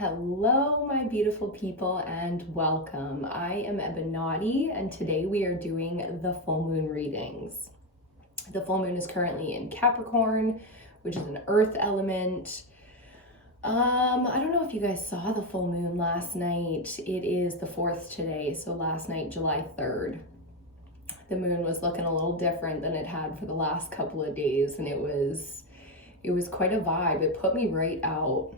Hello, my beautiful people, and welcome. I am Ebonati, and today we are doing the full moon readings. The full moon is currently in Capricorn, which is an earth element. I don't know if you guys saw the full moon last night. It is the 4th today, so last night, July 3rd. The moon was looking a little different than it had for the last couple of days, and it was quite a vibe. It put me right out.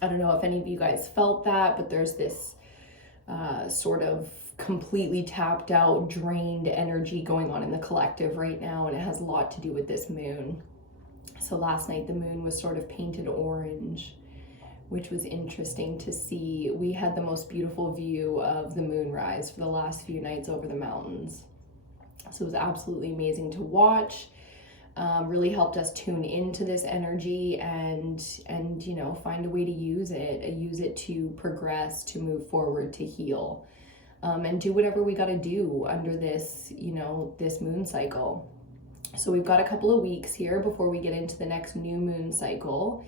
I don't know if any of you guys felt that, but there's this sort of completely tapped out, drained energy going on in the collective right now, and it has a lot to do with this moon. So last night the moon was sort of painted orange, which was interesting to see. We had the most beautiful view of the moonrise for the last few nights over the mountains. So it was absolutely amazing to watch. Really helped us tune into this energy and find a way to use it to progress, to move forward, to heal, and do whatever we got to do under this this moon cycle. So we've got a couple of weeks here before we get into the next new moon cycle.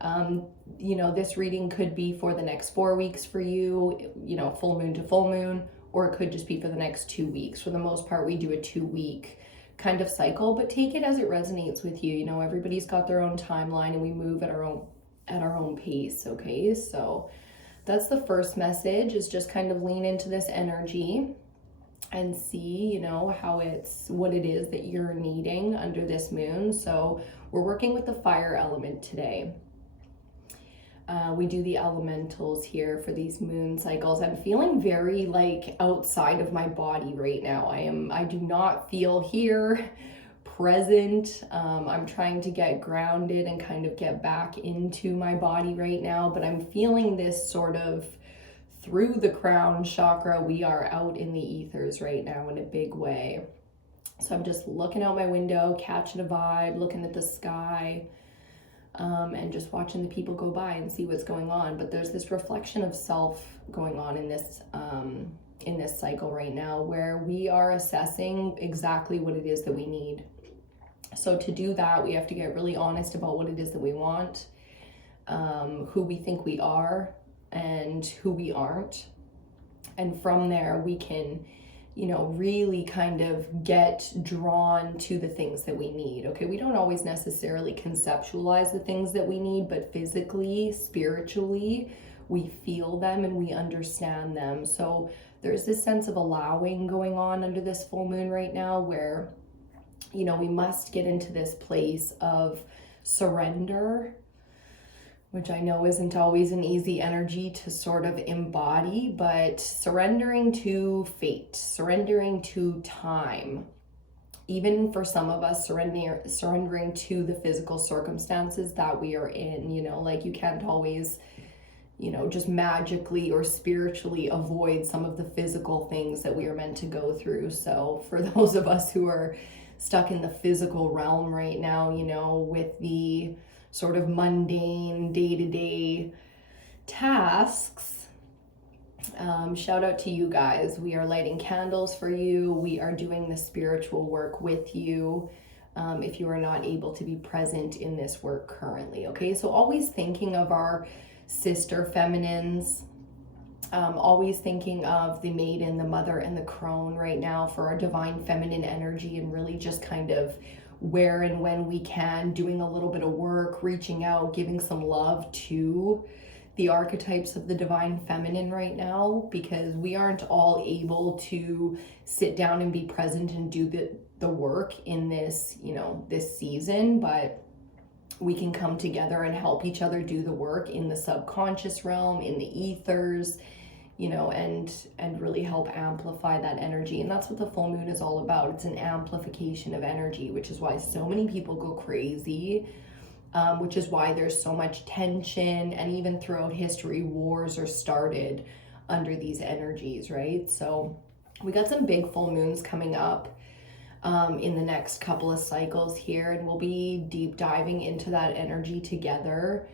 This reading could be for the next 4 weeks for you, full moon to full moon, or it could just be for the next 2 weeks. For the most part, we do a 2-week kind of cycle, but take it as it resonates with you. Everybody's got their own timeline and we move at our own pace. Okay, so that's the first message, is just kind of lean into this energy and see what it is that you're needing under this moon. So we're working with the fire element today. We do the elementals here for these moon cycles. I'm feeling very outside of my body right now. I do not feel here, present. I'm trying to get grounded and kind of get back into my body right now, but I'm feeling this sort of through the crown chakra. We are out in the ethers right now in a big way. So I'm just looking out my window, catching a vibe, looking at the sky, and just watching the people go by and see what's going on. But there's this reflection of self going on in this cycle right now, where we are assessing exactly what it is that we need. So to do that, we have to get really honest about what it is that we want, who we think we are and who we aren't. And from there, we can really kind of get drawn to the things that we need. Okay, we don't always necessarily conceptualize the things that we need, but physically, spiritually, we feel them and we understand them. So there's this sense of allowing going on under this full moon right now, where we must get into this place of surrender, which I know isn't always an easy energy to sort of embody, but surrendering to fate, surrendering to time, even for some of us, surrendering to the physical circumstances that we are in. You can't always, just magically or spiritually avoid some of the physical things that we are meant to go through. So for those of us who are stuck in the physical realm right now, with the sort of mundane day-to-day tasks, shout out to you guys. We are lighting candles for you. We are doing the spiritual work with you, if you are not able to be present in this work currently. Okay, so always thinking of our sister feminines, always thinking of the maiden, the mother, and the crone right now for our divine feminine energy, and really just kind of where and when we can, doing a little bit of work, reaching out, giving some love to the archetypes of the divine feminine right now, because we aren't all able to sit down and be present and do the work in this, this season, but we can come together and help each other do the work in the subconscious realm, in the ethers, and really help amplify that energy. And that's what the full moon is all about. It's an amplification of energy, which is why so many people go crazy, which is why there's so much tension, and even throughout history, wars are started under these energies, right? So we got some big full moons coming up in the next couple of cycles here, and we'll be deep diving into that energy together,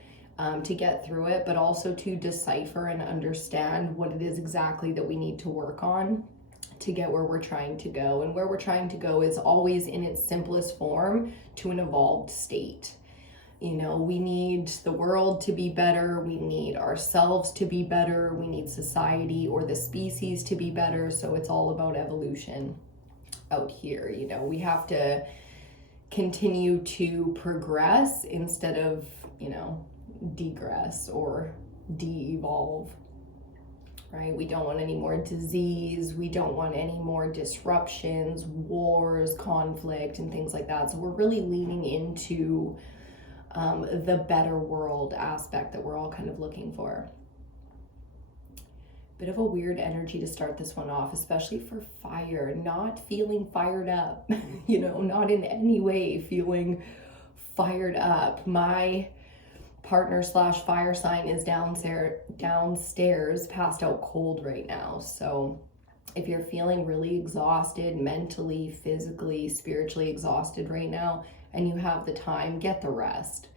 to get through it, but also to decipher and understand what it is exactly that we need to work on to get where we're trying to go. And where we're trying to go is always in its simplest form to an evolved state. We need the world to be better. We need ourselves to be better. We need society or the species to be better. So it's all about evolution out here. We have to continue to progress instead of, degress or de-evolve, right? We don't want any more disease. We don't want any more disruptions, wars, conflict, and things like that. So we're really leaning into the better world aspect that we're all kind of looking for. Bit of a weird energy to start this one off, especially for fire, not feeling fired up, not in any way feeling fired up. My partner / fire sign is downstairs passed out cold right now. So if you're feeling really exhausted, mentally, physically, spiritually exhausted right now, and you have the time, get the rest.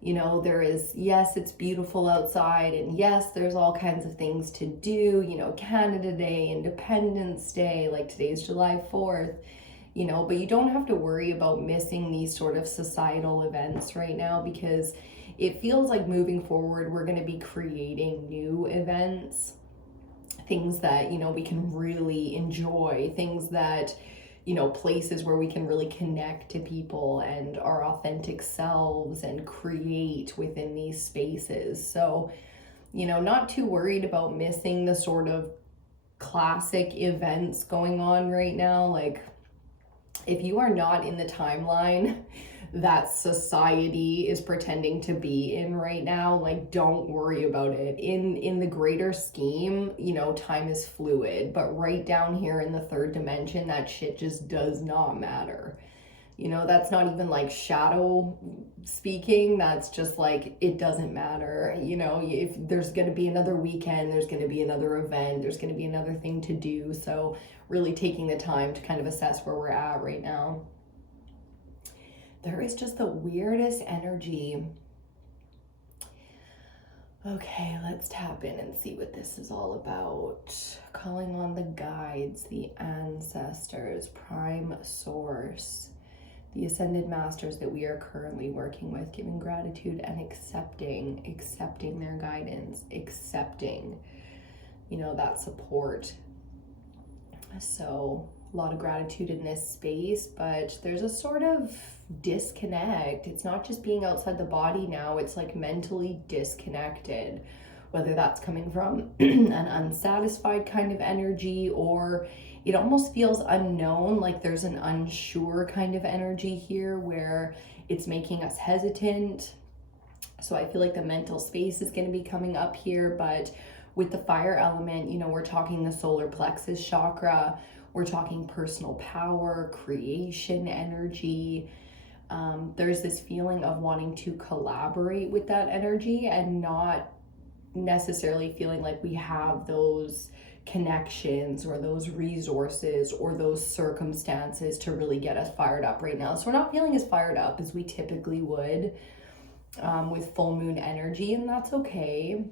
There is, yes, it's beautiful outside, and yes, there's all kinds of things to do, Canada Day, Independence Day, like today's July 4th, but you don't have to worry about missing these sort of societal events right now, because it feels like moving forward, we're going to be creating new events, things that, we can really enjoy, things that, places where we can really connect to people and our authentic selves and create within these spaces. So, not too worried about missing the sort of classic events going on right now. Like, if you are not in the timeline that society is pretending to be in right now, like, don't worry about it. In the greater scheme, time is fluid, but right down here in the third dimension, that shit just does not matter. That's not even like shadow speaking. That's just like, it doesn't matter. If there's going to be another weekend, there's going to be another event, there's going to be another thing to do. So really taking the time to kind of assess where we're at right now. There is just the weirdest energy. Okay, let's tap in and see what this is all about. Calling on the guides, the ancestors, prime source, the ascended masters that we are currently working with, giving gratitude and accepting their guidance, accepting, that support. So a lot of gratitude in this space, but there's a sort of disconnect. It's not just being outside the body now, it's like mentally disconnected, whether that's coming from an unsatisfied kind of energy, or it almost feels unknown, like there's an unsure kind of energy here where it's making us hesitant. So I feel like the mental space is going to be coming up here, but with the fire element, we're talking the solar plexus chakra, we're talking personal power, creation energy. There's this feeling of wanting to collaborate with that energy and not necessarily feeling like we have those connections or those resources or those circumstances to really get us fired up right now. So we're not feeling as fired up as we typically would with full moon energy, and that's okay.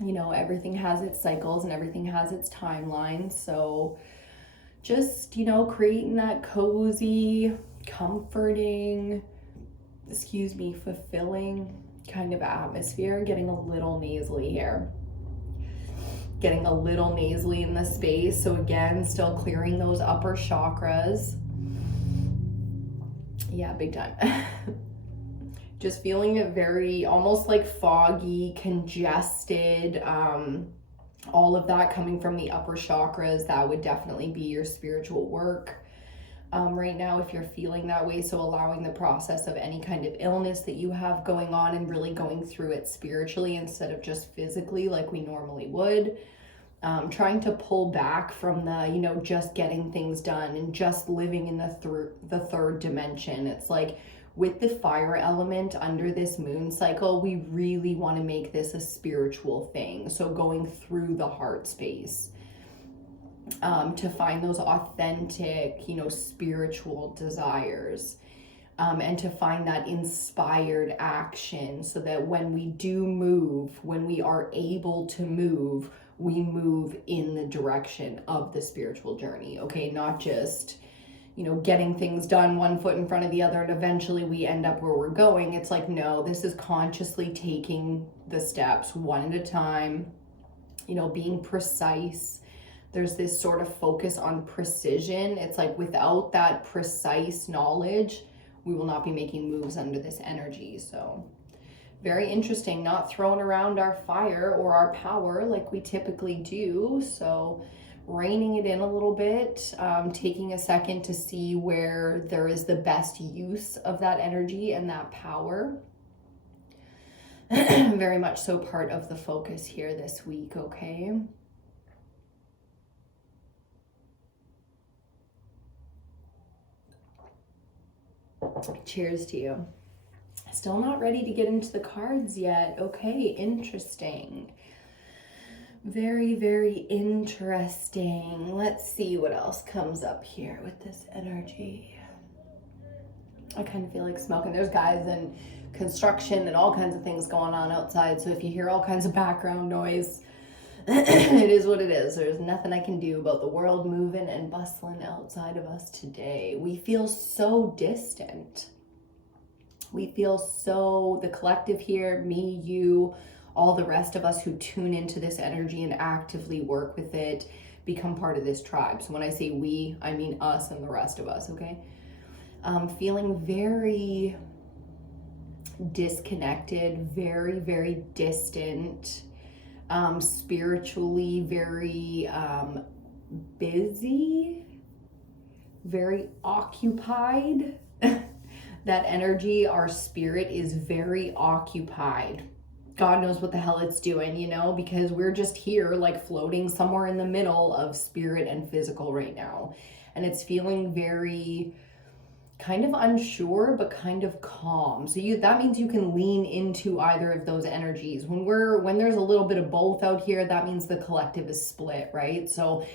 Everything has its cycles and everything has its timelines. So just, creating that cozy, comforting, fulfilling kind of atmosphere. Getting a little nasally here. Getting a little nasally in the space. So again, still clearing those upper chakras. Yeah, big time. Just feeling it very, almost like foggy, congested, all of that coming from the upper chakras. That would definitely be your spiritual work right now if you're feeling that way. So allowing the process of any kind of illness that you have going on and really going through it spiritually instead of just physically like we normally would. Trying to pull back from the, just getting things done and just living in the third dimension. It's like, with the fire element under this moon cycle, we really want to make this a spiritual thing. So going through the heart space to find those authentic, spiritual desires, and to find that inspired action so that when we do move, when we are able to move, we move in the direction of the spiritual journey. Okay, not just getting things done, one foot in front of the other, and eventually we end up where we're going. It's like, no, this is consciously taking the steps one at a time, being precise. There's this sort of focus on precision. It's like without that precise knowledge, we will not be making moves under this energy. So very interesting, not throwing around our fire or our power like we typically do. So reining it in a little bit, taking a second to see where there is the best use of that energy and that power. Very much so part of the focus here this week, okay? Cheers to you. Still not ready to get into the cards yet. Okay, interesting. Very, very interesting. Let's see what else comes up here with this energy. I kind of feel like smoking. There's guys in construction and all kinds of things going on outside. So if you hear all kinds of background noise, it is what it is. There's nothing I can do about the world moving and bustling outside of us today. We feel so distant. We feel so, the collective here, me, you, all the rest of us who tune into this energy and actively work with it, become part of this tribe. So when I say we, I mean us and the rest of us, okay? Feeling very disconnected, very, very distant, spiritually very busy, very occupied. That energy, our spirit is very occupied. God knows what the hell it's doing, because we're just here like floating somewhere in the middle of spirit and physical right now. And it's feeling very kind of unsure, but kind of calm. So that means you can lean into either of those energies. When there's a little bit of both out here, that means the collective is split, right? So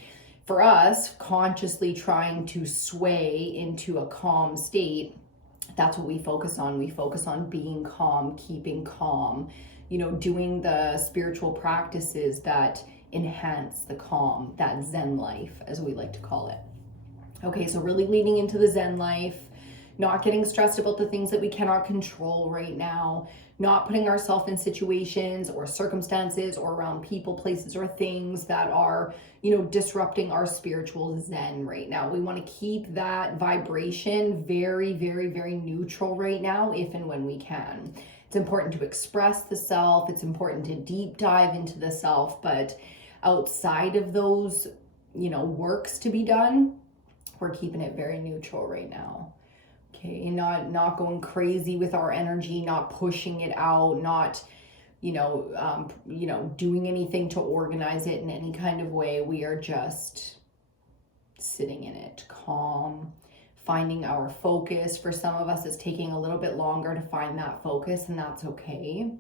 for us, consciously trying to sway into a calm state, that's what we focus on. We focus on being calm, keeping calm, doing the spiritual practices that enhance the calm, that Zen life, as we like to call it. Okay, so really leaning into the Zen life, not getting stressed about the things that we cannot control right now, not putting ourselves in situations or circumstances or around people, places, or things that are, disrupting our spiritual Zen right now. We want to keep that vibration very, very, very neutral right now, if and when we can. It's important to express the self. It's important to deep dive into the self, but outside of those, works to be done, we're keeping it very neutral right now. Okay, not going crazy with our energy, not pushing it out, not doing anything to organize it in any kind of way. We are just sitting in it, calm, finding our focus. For some of us, it's taking a little bit longer to find that focus, and that's okay.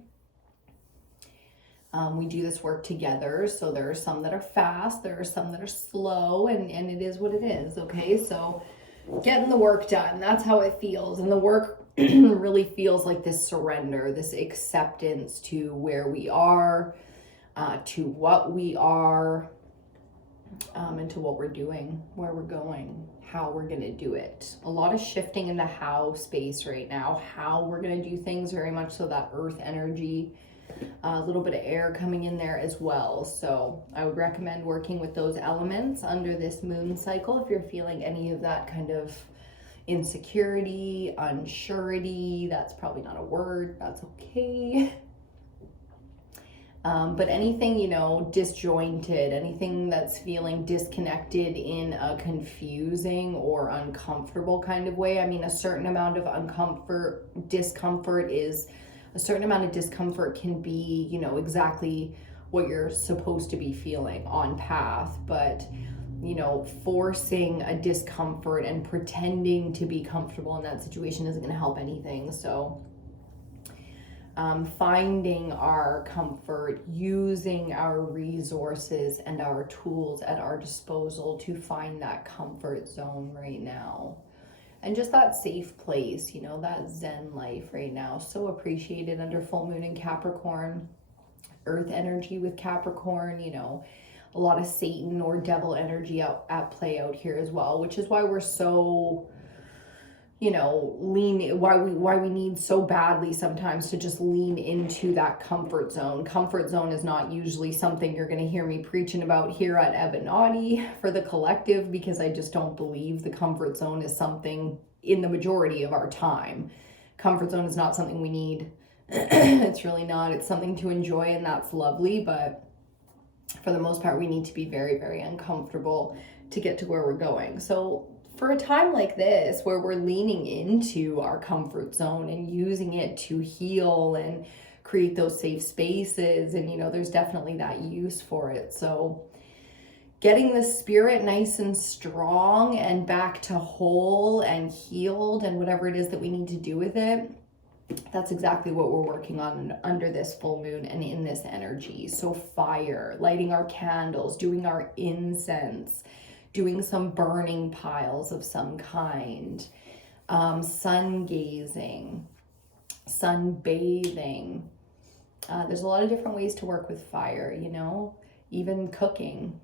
We do this work together, so there are some that are fast, there are some that are slow, and it is what it is, okay? So getting the work done, that's how it feels. And the work really feels like this surrender, this acceptance to where we are, to what we are, and to what we're doing, where we're going, how we're going to do it. A lot of shifting in the how space right now, how we're going to do things, very much so that earth energy, a little bit of air coming in there as well. So I would recommend working with those elements under this moon cycle if you're feeling any of that kind of insecurity, unsurety. That's probably not a word, that's okay. But anything, disjointed, anything that's feeling disconnected in a confusing or uncomfortable kind of way. I mean, a certain amount of discomfort can be, exactly what you're supposed to be feeling on path, but forcing a discomfort and pretending to be comfortable in that situation isn't going to help anything. So finding our comfort, using our resources and our tools at our disposal to find that comfort zone right now. And just that safe place, that Zen life right now. So appreciated under full moon in Capricorn, earth energy with Capricorn, a lot of Satan or devil energy at play out here as well, which is why we're so, why we need so badly sometimes to just lean into that comfort zone. Comfort zone is not usually something you're going to hear me preaching about here at Ebonati for the collective, because I just don't believe the comfort zone is something in the majority of our time. Comfort zone is not something we need. It's really not. It's something to enjoy, and that's lovely, but for the most part we need to be very, very uncomfortable to get to where we're going. So for a time like this, where we're leaning into our comfort zone and using it to heal and create those safe spaces, and there's definitely that use for it. So getting the spirit nice and strong and back to whole and healed, and whatever it is that we need to do with it, that's exactly what we're working on under this full moon and in this energy. So fire, lighting our candles, doing our incense, doing some burning piles of some kind, sun gazing, sunbathing. There's a lot of different ways to work with fire, even cooking.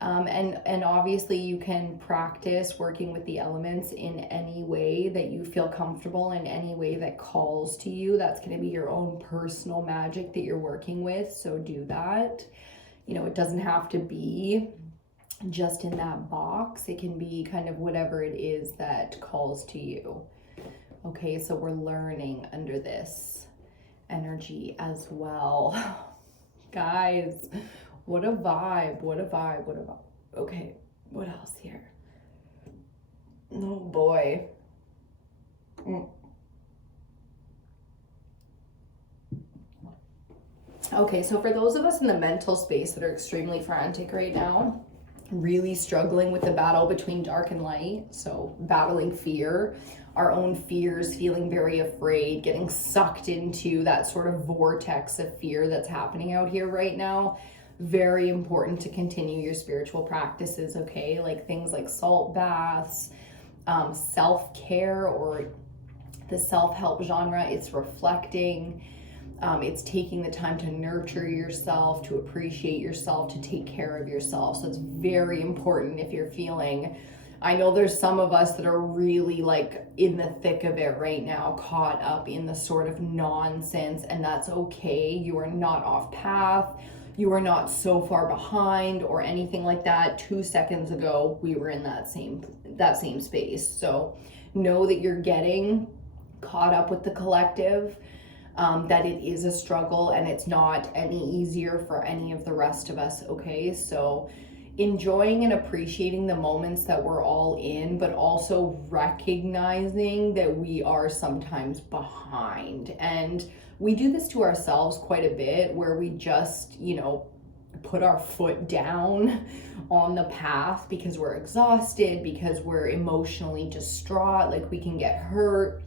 And obviously you can practice working with the elements in any way that you feel comfortable, in any way that calls to you. That's going to be your own personal magic that you're working with. So do that. It doesn't have to be just in that box. It can be kind of whatever it is that calls to you. Okay, so we're learning under this energy as well. Guys, what a vibe, what a vibe, what a vibe. Okay, what else here? Oh boy. Okay, so for those of us in the mental space that are extremely frantic right now, really struggling with the battle between dark and light, so battling fear, our own fears, feeling very afraid, getting sucked into that sort of vortex of fear that's happening out here right now, very important to continue your spiritual practices, okay? Like things like salt baths, self-care, or the self-help genre. It's reflecting. It's taking the time to nurture yourself, to appreciate yourself, to take care of yourself. So it's very important if you're feeling, I know there's some of us that are really like in the thick of it right now, caught up in the sort of nonsense, and that's okay. You are not off path. You are not so far behind or anything like that. 2 seconds ago, we were in that same space. So know that you're getting caught up with the collective. That it is a struggle, and it's not any easier for any of the rest of us, okay? So enjoying and appreciating the moments that we're all in, but also recognizing that we are sometimes behind. And we do this to ourselves quite a bit, where we just, put our foot down on the path because we're exhausted, because we're emotionally distraught, like we can get hurt,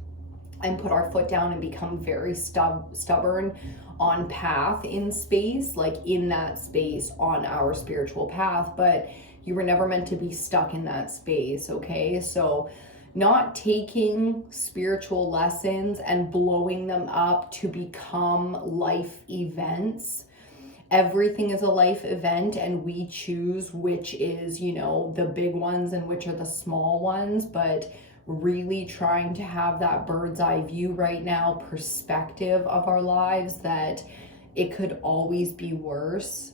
and put our foot down and become very stubborn on path in space, like in that space on our spiritual path. But you were never meant to be stuck in that space, okay? So not taking spiritual lessons and blowing them up to become life events. Everything is a life event, and we choose which is, the big ones and which are the small ones. But really trying to have that bird's eye view right now, perspective of our lives, that it could always be worse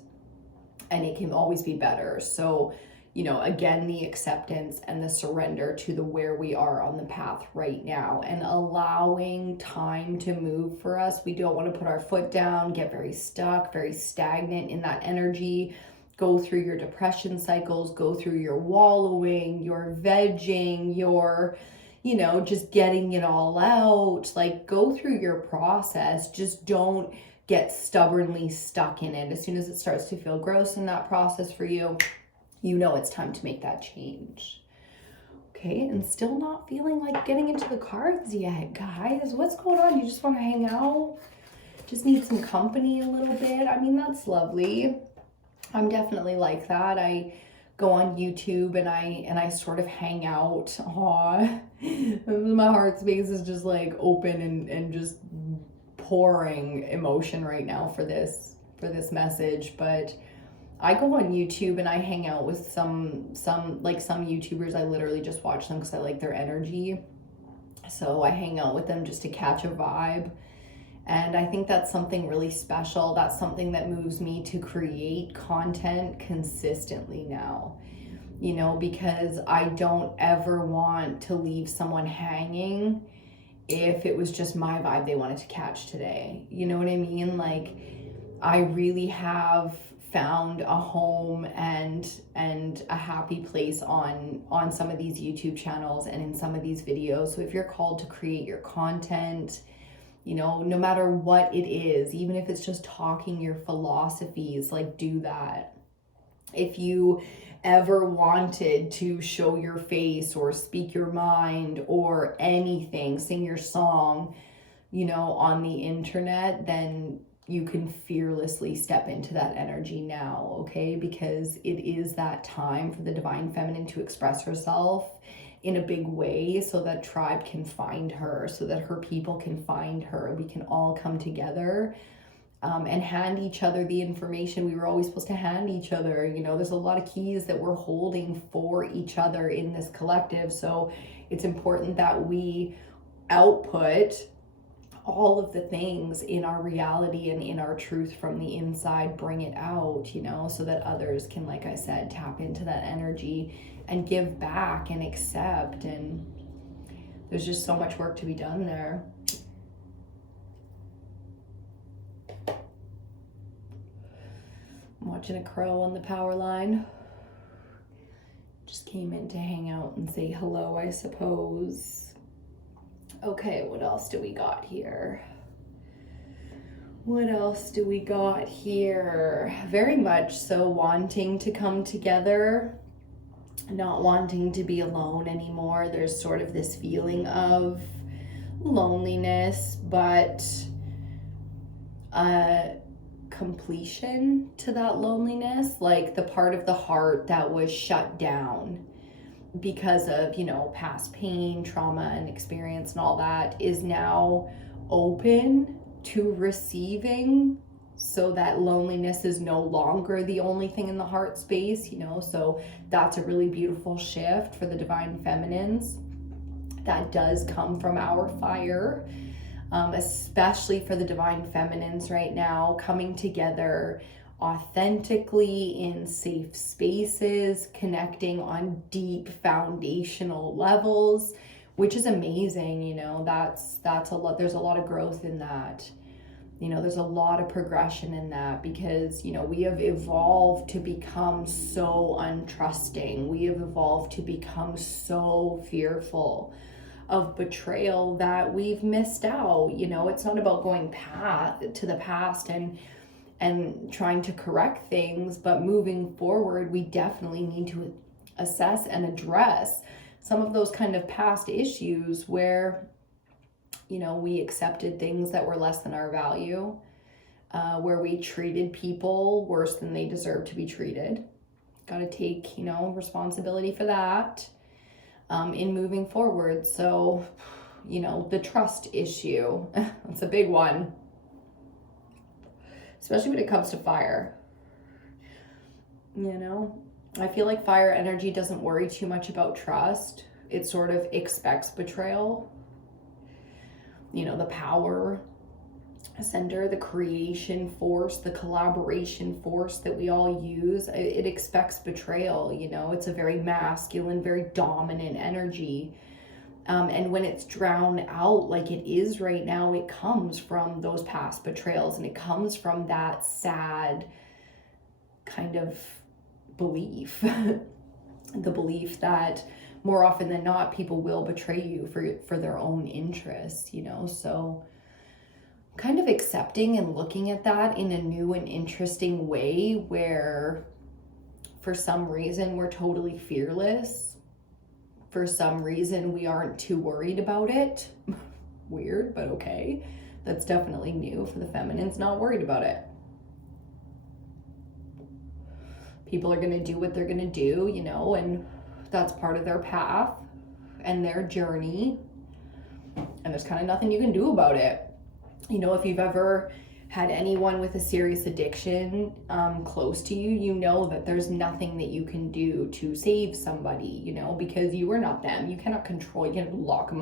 and it can always be better. So, again, the acceptance and the surrender to the where we are on the path right now, and allowing time to move for us. We don't want to put our foot down, get very stuck, very stagnant in that energy. Go through your depression cycles, go through your wallowing, your vegging, your, just getting it all out. Like, go through your process. Just don't get stubbornly stuck in it. As soon as it starts to feel gross in that process for you, it's time to make that change. Okay, and still not feeling like getting into the cards yet, guys. What's going on? You just want to hang out? Just need some company a little bit? I mean, that's lovely. I'm definitely like that. I go on YouTube and I sort of hang out. My heart space is just like open and just pouring emotion right now for this for this message, but I go on YouTube and I hang out with some YouTubers. I literally just watch them because I like their energy. So I hang out with them just to catch a vibe. And I think that's something really special. That's something that moves me to create content consistently now, you know, because I don't ever want to leave someone hanging if it was just my vibe they wanted to catch today. You know what I mean? Like, I really have found a home and a happy place on some of these YouTube channels and in some of these videos. So if you're called to create your content, you know, no matter what it is, even if it's just talking your philosophies, like, do that. If you ever wanted to show your face or speak your mind or anything, sing your song, you know, on the internet, then you can fearlessly step into that energy now, okay? Because it is that time for the divine feminine to express herself in a big way so that tribe can find her, so that her people can find her. We can all come together and hand each other the information we were always supposed to hand each other. You know, there's a lot of keys that we're holding for each other in this collective. So it's important that we output all of the things in our reality and in our truth from the inside, bring it out, you know, so that others can, like I said, tap into that energy and give back and accept. And there's just so much work to be done there. I'm watching a crow on the power line. Just came in to hang out and say hello, I suppose. Okay, what else do we got here? What else do we got here? Very much so wanting to come together, not wanting to be alone anymore. There's sort of this feeling of loneliness, but completion to that loneliness, like the part of the heart that was shut down because of, you know, past pain, trauma, and experience and all that is now open to receiving, so that loneliness is no longer the only thing in the heart space, you know. So that's a really beautiful shift for the divine feminines. That does come from our fire, especially for the divine feminines right now, coming together authentically in safe spaces, connecting on deep foundational levels, which is amazing. You know, that's a lot. There's a lot of growth in that. You know, there's a lot of progression in that, because, you know, we have evolved to become so untrusting. We have evolved to become so fearful of betrayal that we've missed out. You know, it's not about going to the past and trying to correct things, but moving forward, we definitely need to assess and address some of those kind of past issues where, you know, we accepted things that were less than our value, where we treated people worse than they deserve to be treated. Got to take, you know, responsibility for that in moving forward. So, you know, the trust issue, it's a big one, especially when it comes to fire. You know, I feel like fire energy doesn't worry too much about trust. It sort of expects betrayal. You know, the power center, the creation force, the collaboration force that we all use, it expects betrayal. You know, it's a very masculine, very dominant energy. And when it's drowned out like it is right now, it comes from those past betrayals, and it comes from that sad kind of belief, the belief that more often than not, people will betray you for their own interests, you know. So kind of accepting and looking at that in a new and interesting way, where for some reason we're totally fearless. For some reason, we aren't too worried about it. Weird, but okay. That's definitely new for the feminines, not worried about it. People are going to do what they're going to do, you know, and that's part of their path and their journey. And there's kind of nothing you can do about it. You know, if you've ever had anyone with a serious addiction close to you, you know that there's nothing that you can do to save somebody, you know, because you are not them. You cannot control, you can't lock them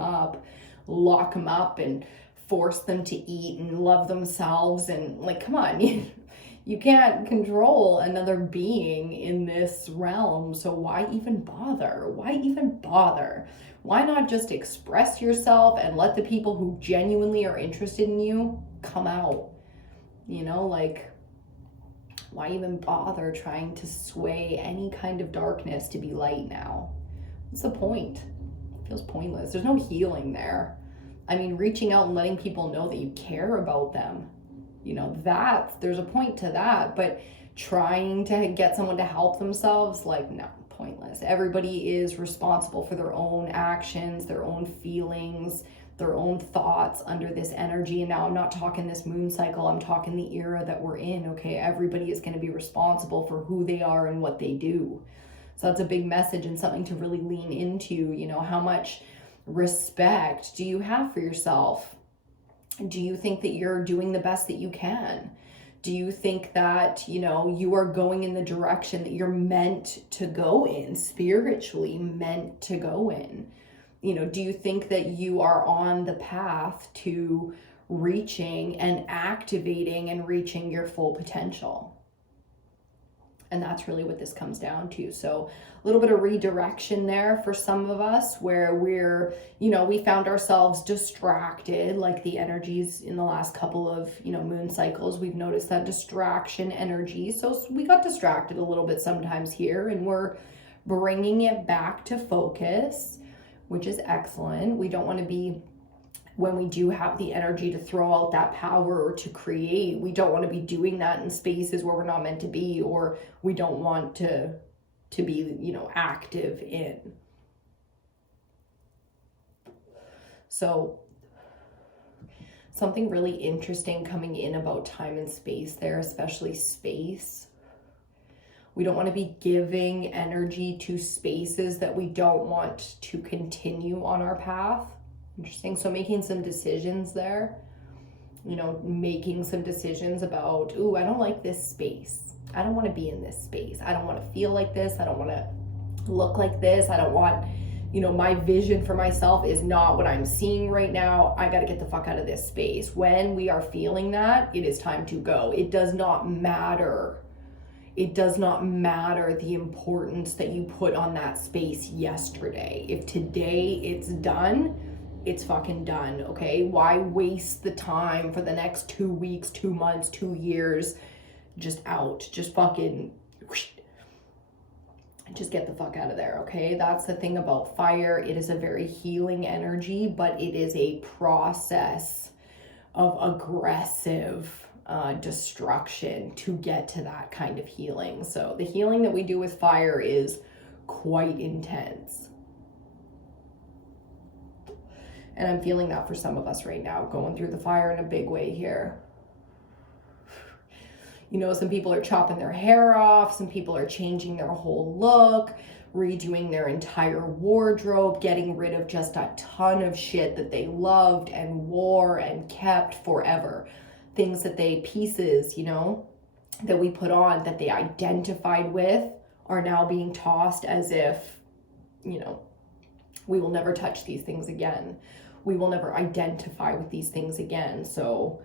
up and force them to eat and love themselves. And like, come on, you can't control another being in this realm. So why even bother? Why not just express yourself and let the people who genuinely are interested in you come out? You know, like, why even bother trying to sway any kind of darkness to be light now? What's the point? It feels pointless. There's no healing there. I mean, reaching out and letting people know that you care about them, you know, there's a point to that. But trying to get someone to help themselves, like, no, pointless. Everybody is responsible for their own actions, their own feelings, their own thoughts under this energy. And now I'm not talking this moon cycle, I'm talking the era that we're in, okay? Everybody is going to be responsible for who they are and what they do. So that's a big message and something to really lean into. You know, how much respect do you have for yourself? Do you think that you're doing the best that you can? Do you think that, you know, you are going in the direction that you're meant to go in, spiritually meant to go in? You know, do you think that you are on the path to reaching and activating and reaching your full potential? And that's really what this comes down to. So a little bit of redirection there for some of us, where we're, you know, we found ourselves distracted, like the energies in the last couple of, you know, moon cycles. We've noticed that distraction energy. So we got distracted a little bit sometimes here, and we're bringing it back to focus, which is excellent. We don't want to be, when we do have the energy to throw out that power or to create, we don't want to be doing that in spaces where we're not meant to be, or we don't want to be, you know, active in. So something really interesting coming in about time and space there, especially space. We don't want to be giving energy to spaces that we don't want to continue on our path. Interesting. So making some decisions there, you know, making some decisions about, ooh, I don't like this space. I don't want to be in this space. I don't want to feel like this. I don't want to look like this. I don't want, you know, my vision for myself is not what I'm seeing right now. I got to get the fuck out of this space. When we are feeling that, it is time to go. It does not matter. It does not matter the importance that you put on that space yesterday. If today it's done, it's fucking done, okay? Why waste the time for the next 2 weeks, 2 months, 2 years, just out, just fucking, just get the fuck out of there, okay? That's the thing about fire. It is a very healing energy, but it is a process of aggressive destruction to get to that kind of healing. So the healing that we do with fire is quite intense. And I'm feeling that for some of us right now, going through the fire in a big way here. You know, some people are chopping their hair off. Some people are changing their whole look, redoing their entire wardrobe, getting rid of just a ton of shit that they loved and wore and kept forever. Things that pieces, you know, that we put on that they identified with are now being tossed as if, you know, we will never touch these things again. We will never identify with these things again. So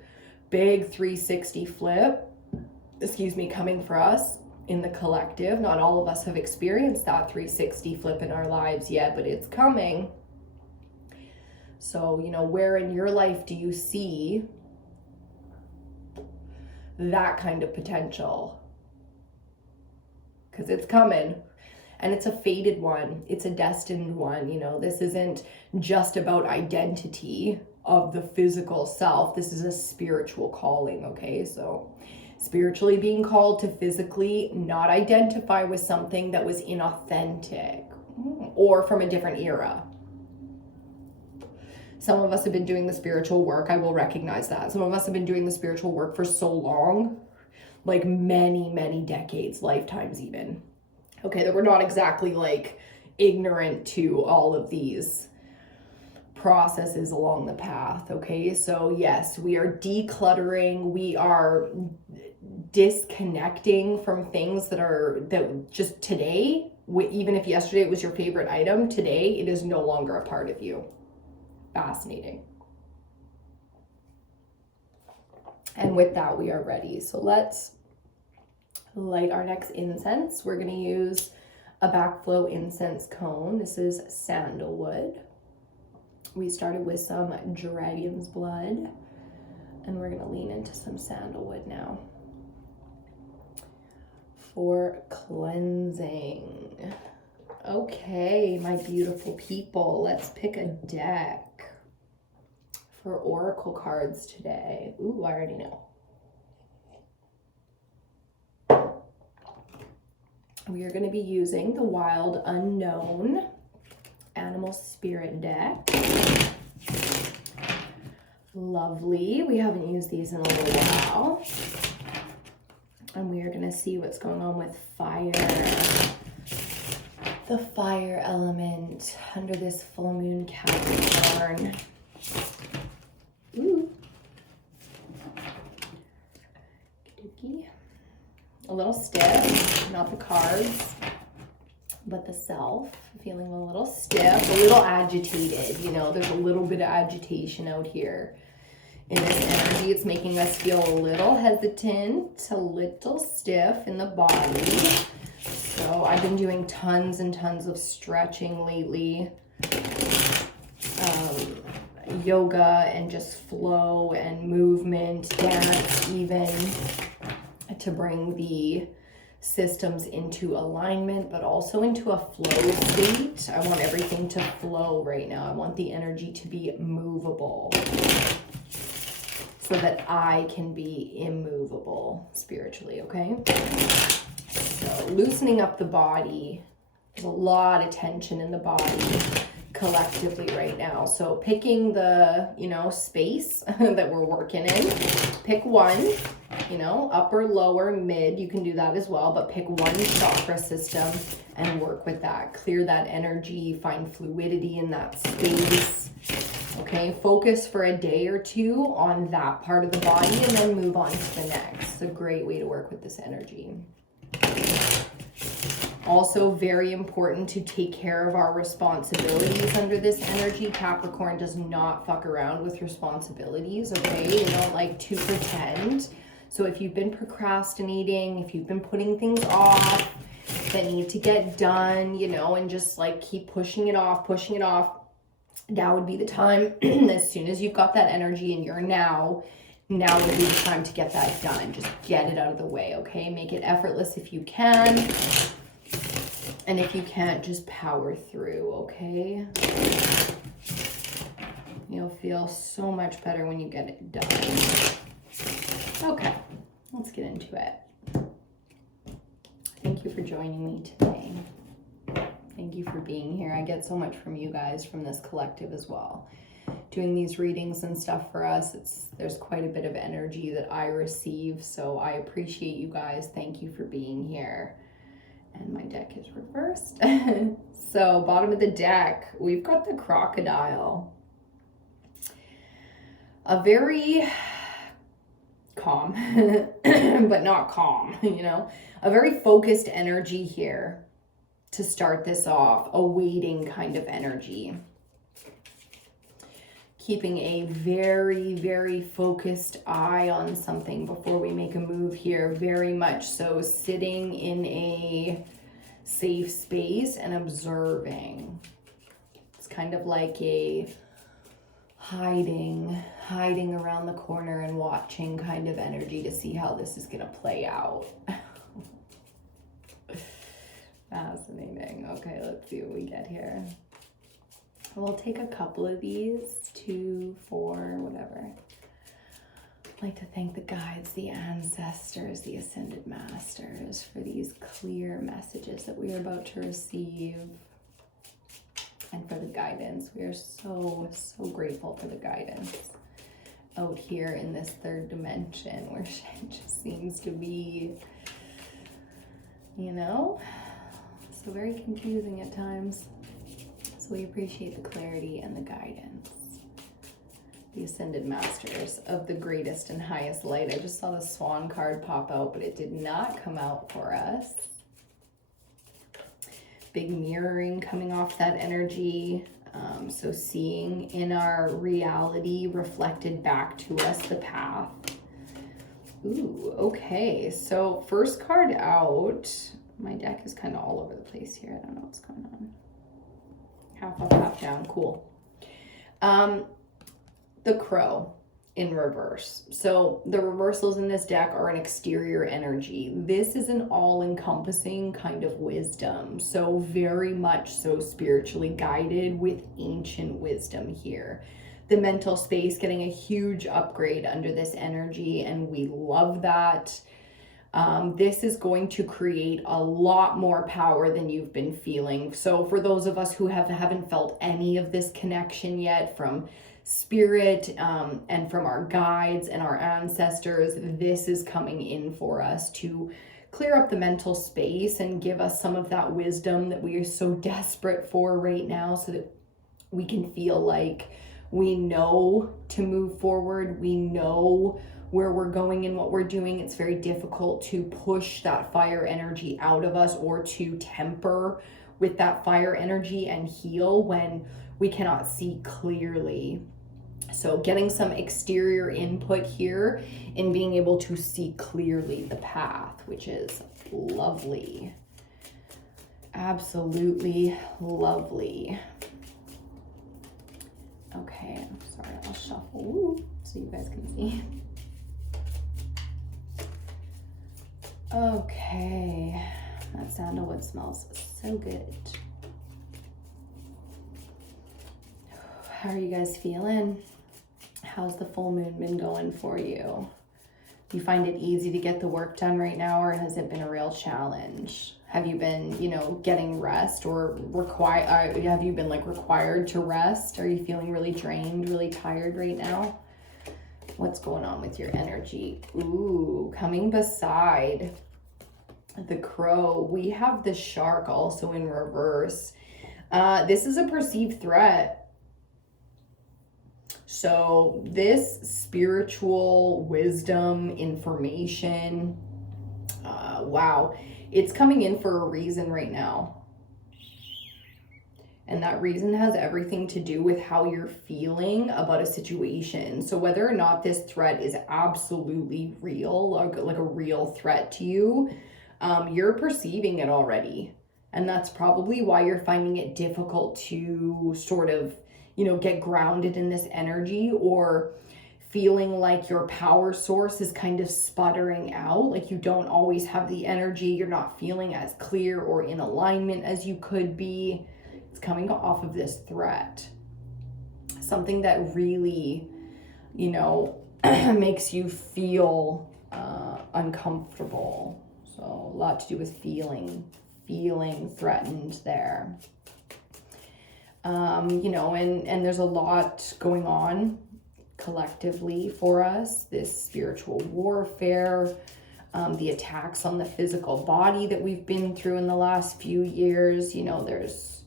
big 360 flip, coming for us in the collective. Not all of us have experienced that 360 flip in our lives yet, but it's coming. So, you know, where in your life do you see that kind of potential? Because it's coming. And it's a fated one. It's a destined one. You know, this isn't just about identity of the physical self. This is a spiritual calling, okay? So spiritually being called to physically not identify with something that was inauthentic or from a different era. Some of us have been doing the spiritual work. I will recognize that. Some of us have been doing the spiritual work for so long, like many, many decades, lifetimes even. Okay, that we're not exactly like ignorant to all of these processes along the path. Okay, so yes, we are decluttering, we are disconnecting from things that just today, even if yesterday it was your favorite item, today it is no longer a part of you. Fascinating. And with that, we are ready. So let's light our next incense. We're going to use a backflow incense cone. This is sandalwood. We started with some dragon's blood, and we're going to lean into some sandalwood now for cleansing. Okay, my beautiful people, let's pick a deck for oracle cards today. Ooh, I already know. We are going to be using the Wild Unknown Animal Spirit deck. Lovely. We haven't used these in a little while. And we are going to see what's going on with fire. The fire element under this full moon Capricorn. Ooh. A little stiff, not the cards, but the self. Feeling a little stiff, a little agitated. You know, there's a little bit of agitation out here in this energy. It's making us feel a little hesitant, a little stiff in the body. So I've been doing tons and tons of stretching lately. Yoga and just flow and movement, dance even, to bring the systems into alignment, but also into a flow state. I want everything to flow right now. I want the energy to be movable so that I can be immovable spiritually, okay? So loosening up the body. There's a lot of tension in the body collectively right now. So picking the, space that we're working in. Pick one, upper, lower, mid. You can do that as well, but pick one chakra system and work with that. Clear that energy, find fluidity in that space. Okay, focus for a day or two on that part of the body and then move on to the next. It's a great way to work with this energy. Also very important to take care of our responsibilities under this energy. Capricorn does not fuck around with responsibilities, okay? They don't like to pretend. So if you've been procrastinating, if you've been putting things off that need to get done, and just like keep pushing it off, now would be the time. As soon as you've got that energy in your now would be the time to get that done. Just get it out of the way, okay? Make it effortless if you can. And if you can't, just power through, okay? You'll feel so much better when you get it done. Okay, let's get into it. Thank you for joining me today. Thank you for being here. I get so much from you guys, from this collective as well. Doing these readings and stuff for us, there's quite a bit of energy that I receive, so I appreciate you guys. Thank you for being here. And my deck is reversed. So bottom of the deck, we've got the crocodile. A very calm, but not calm, a very focused energy here to start this off, a waiting kind of energy. Keeping a very, very focused eye on something before we make a move here. Very much so sitting in a safe space and observing. It's kind of like a hiding around the corner and watching kind of energy to see how this is going to play out. Fascinating. Okay, let's see what we get here. We'll take a couple of these, 2, 4, whatever. I'd like to thank the guides, the ancestors, the ascended masters for these clear messages that we are about to receive, and for the guidance. We are so, so grateful for the guidance out here in this third dimension where shit just seems to be, so very confusing at times. So we appreciate the clarity and the guidance. The Ascended Masters of the greatest and highest light. I just saw the Swan card pop out, but it did not come out for us. Big mirroring coming off that energy. So seeing in our reality reflected back to us the path. Ooh, okay. So first card out. My deck is kind of all over the place here. I don't know what's going on. Half up, half down. Cool. The Crow in reverse. So the reversals in this deck are an exterior energy. This is an all-encompassing kind of wisdom. So very much so spiritually guided with ancient wisdom here. The mental space getting a huge upgrade under this energy, and we love that. This is going to create a lot more power than you've been feeling. So for those of us who haven't felt any of this connection yet from spirit and from our guides and our ancestors, this is coming in for us to clear up the mental space and give us some of that wisdom that we are so desperate for right now, so that we can feel like we know to move forward. We know where we're going and what we're doing. It's very difficult to push that fire energy out of us or to temper with that fire energy and heal when we cannot see clearly. So getting some exterior input here in being able to see clearly the path, which is lovely. Absolutely lovely. Okay, I'm sorry, I'll shuffle so you guys can see. Okay, that sandalwood smells so good. How are you guys feeling? How's the full moon been going for you? Do you find it easy to get the work done right now, or has it been a real challenge? Have you been, getting rest, or have you been required to rest? Are you feeling really drained, really tired right now? What's going on with your energy? Ooh, coming beside the Crow, we have the Shark also in reverse. This is a perceived threat. So this spiritual wisdom, information, wow, it's coming in for a reason right now. And that reason has everything to do with how you're feeling about a situation. So whether or not this threat is absolutely real, like a real threat to you, you're perceiving it already. And that's probably why you're finding it difficult to sort of, get grounded in this energy, or feeling like your power source is kind of sputtering out. Like you don't always have the energy. You're not feeling as clear or in alignment as you could be. It's coming off of this threat. Something that really, makes you feel uncomfortable. So a lot to do with feeling threatened there. And there's a lot going on collectively for us. This spiritual warfare, the attacks on the physical body that we've been through in the last few years, there's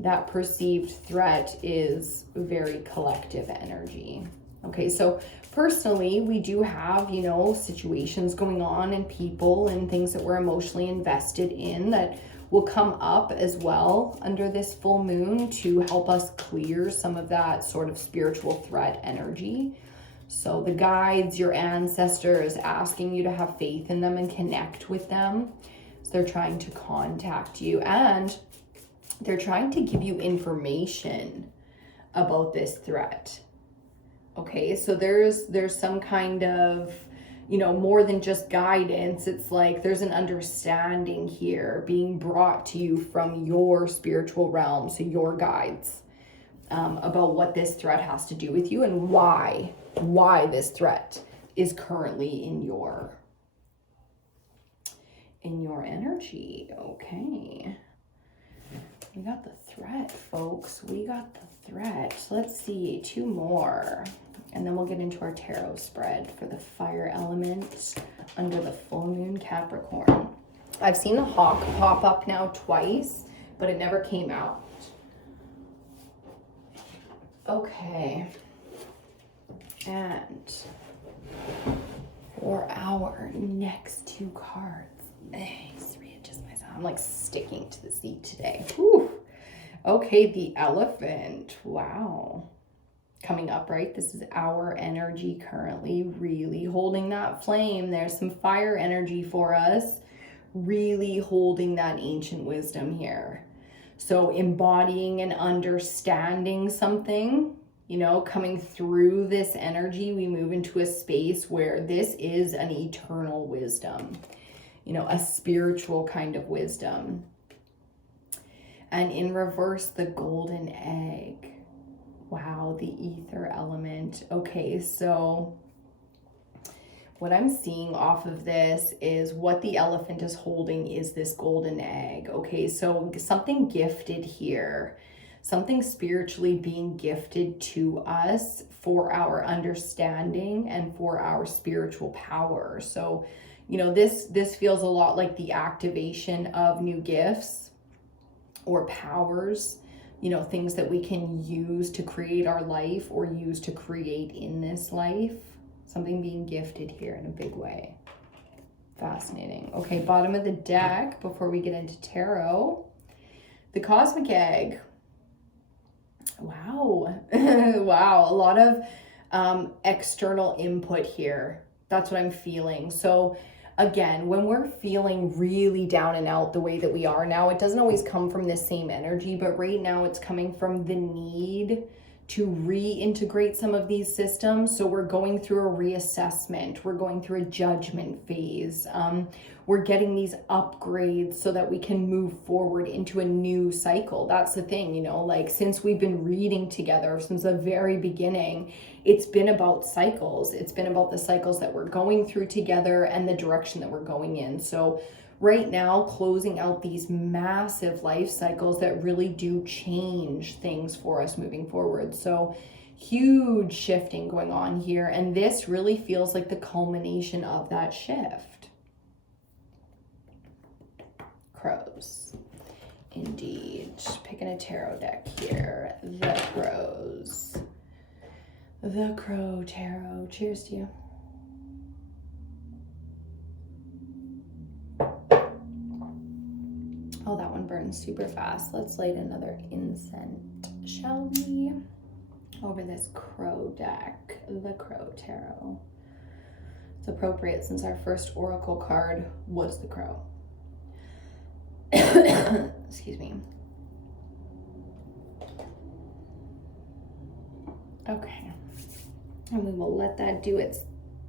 that perceived threat is very collective energy. Okay, so personally, we do have, situations going on and people and things that we're emotionally invested in that will come up as well under this full moon to help us clear some of that sort of spiritual threat energy. So the guides, your ancestors, asking you to have faith in them and connect with them. So they're trying to contact you, and they're trying to give you information about this threat. Okay, so there's some kind of, more than just guidance. It's like there's an understanding here being brought to you from your spiritual realm, so your guides, about what this threat has to do with you and why this threat is currently in your energy. Okay, we got the threat, folks. We got the threat. Let's see, 2 more. And then we'll get into our tarot spread for the fire element under the full moon Capricorn. I've seen a hawk pop up now twice, but it never came out. Okay. And for our next two cards, just readjust myself. I'm like sticking to the seat today. Whew. Okay, the Elephant. Wow. Coming up, right? This is our energy currently, really holding that flame. There's some fire energy for us, really holding that ancient wisdom here. So embodying and understanding something, you know, coming through this energy, we move into a space where this is an eternal wisdom, you know, a spiritual kind of wisdom. And in reverse, the golden egg. Wow, the ether element. Okay, so what I'm seeing off of this is what the elephant is holding is this golden egg. Okay, so something gifted here, something spiritually being gifted to us for our understanding and for our spiritual power. So, you know, this feels a lot like the activation of new gifts or powers, you know, things that we can use to create our life or use to create in this life. Something being gifted here in a big way. Fascinating. Okay, bottom of the deck before we get into tarot. The cosmic egg. Wow. Wow, a lot of external input here. That's what I'm feeling. So again, when we're feeling really down and out the way that we are now, it doesn't always come from this same energy, but right now it's coming from the need to reintegrate some of these systems. So we're going through a reassessment. We're going through a judgment phase. We're getting these upgrades so that we can move forward into a new cycle. That's the thing, you know, like since we've been reading together since the very beginning, it's been about cycles. It's been about the cycles that we're going through together and the direction that we're going in. So right now, closing out these massive life cycles that really do change things for us moving forward. So huge shifting going on here. And this really feels like the culmination of that shift. Crows. Indeed. Picking a tarot deck here. The Crows. The Crow Tarot. Cheers to you. Oh, that one burns super fast. Let's light another incense, shall we? Over this Crow deck, the Crow Tarot. It's appropriate since our first oracle card was the Crow. Excuse me. Okay. And we will let that do its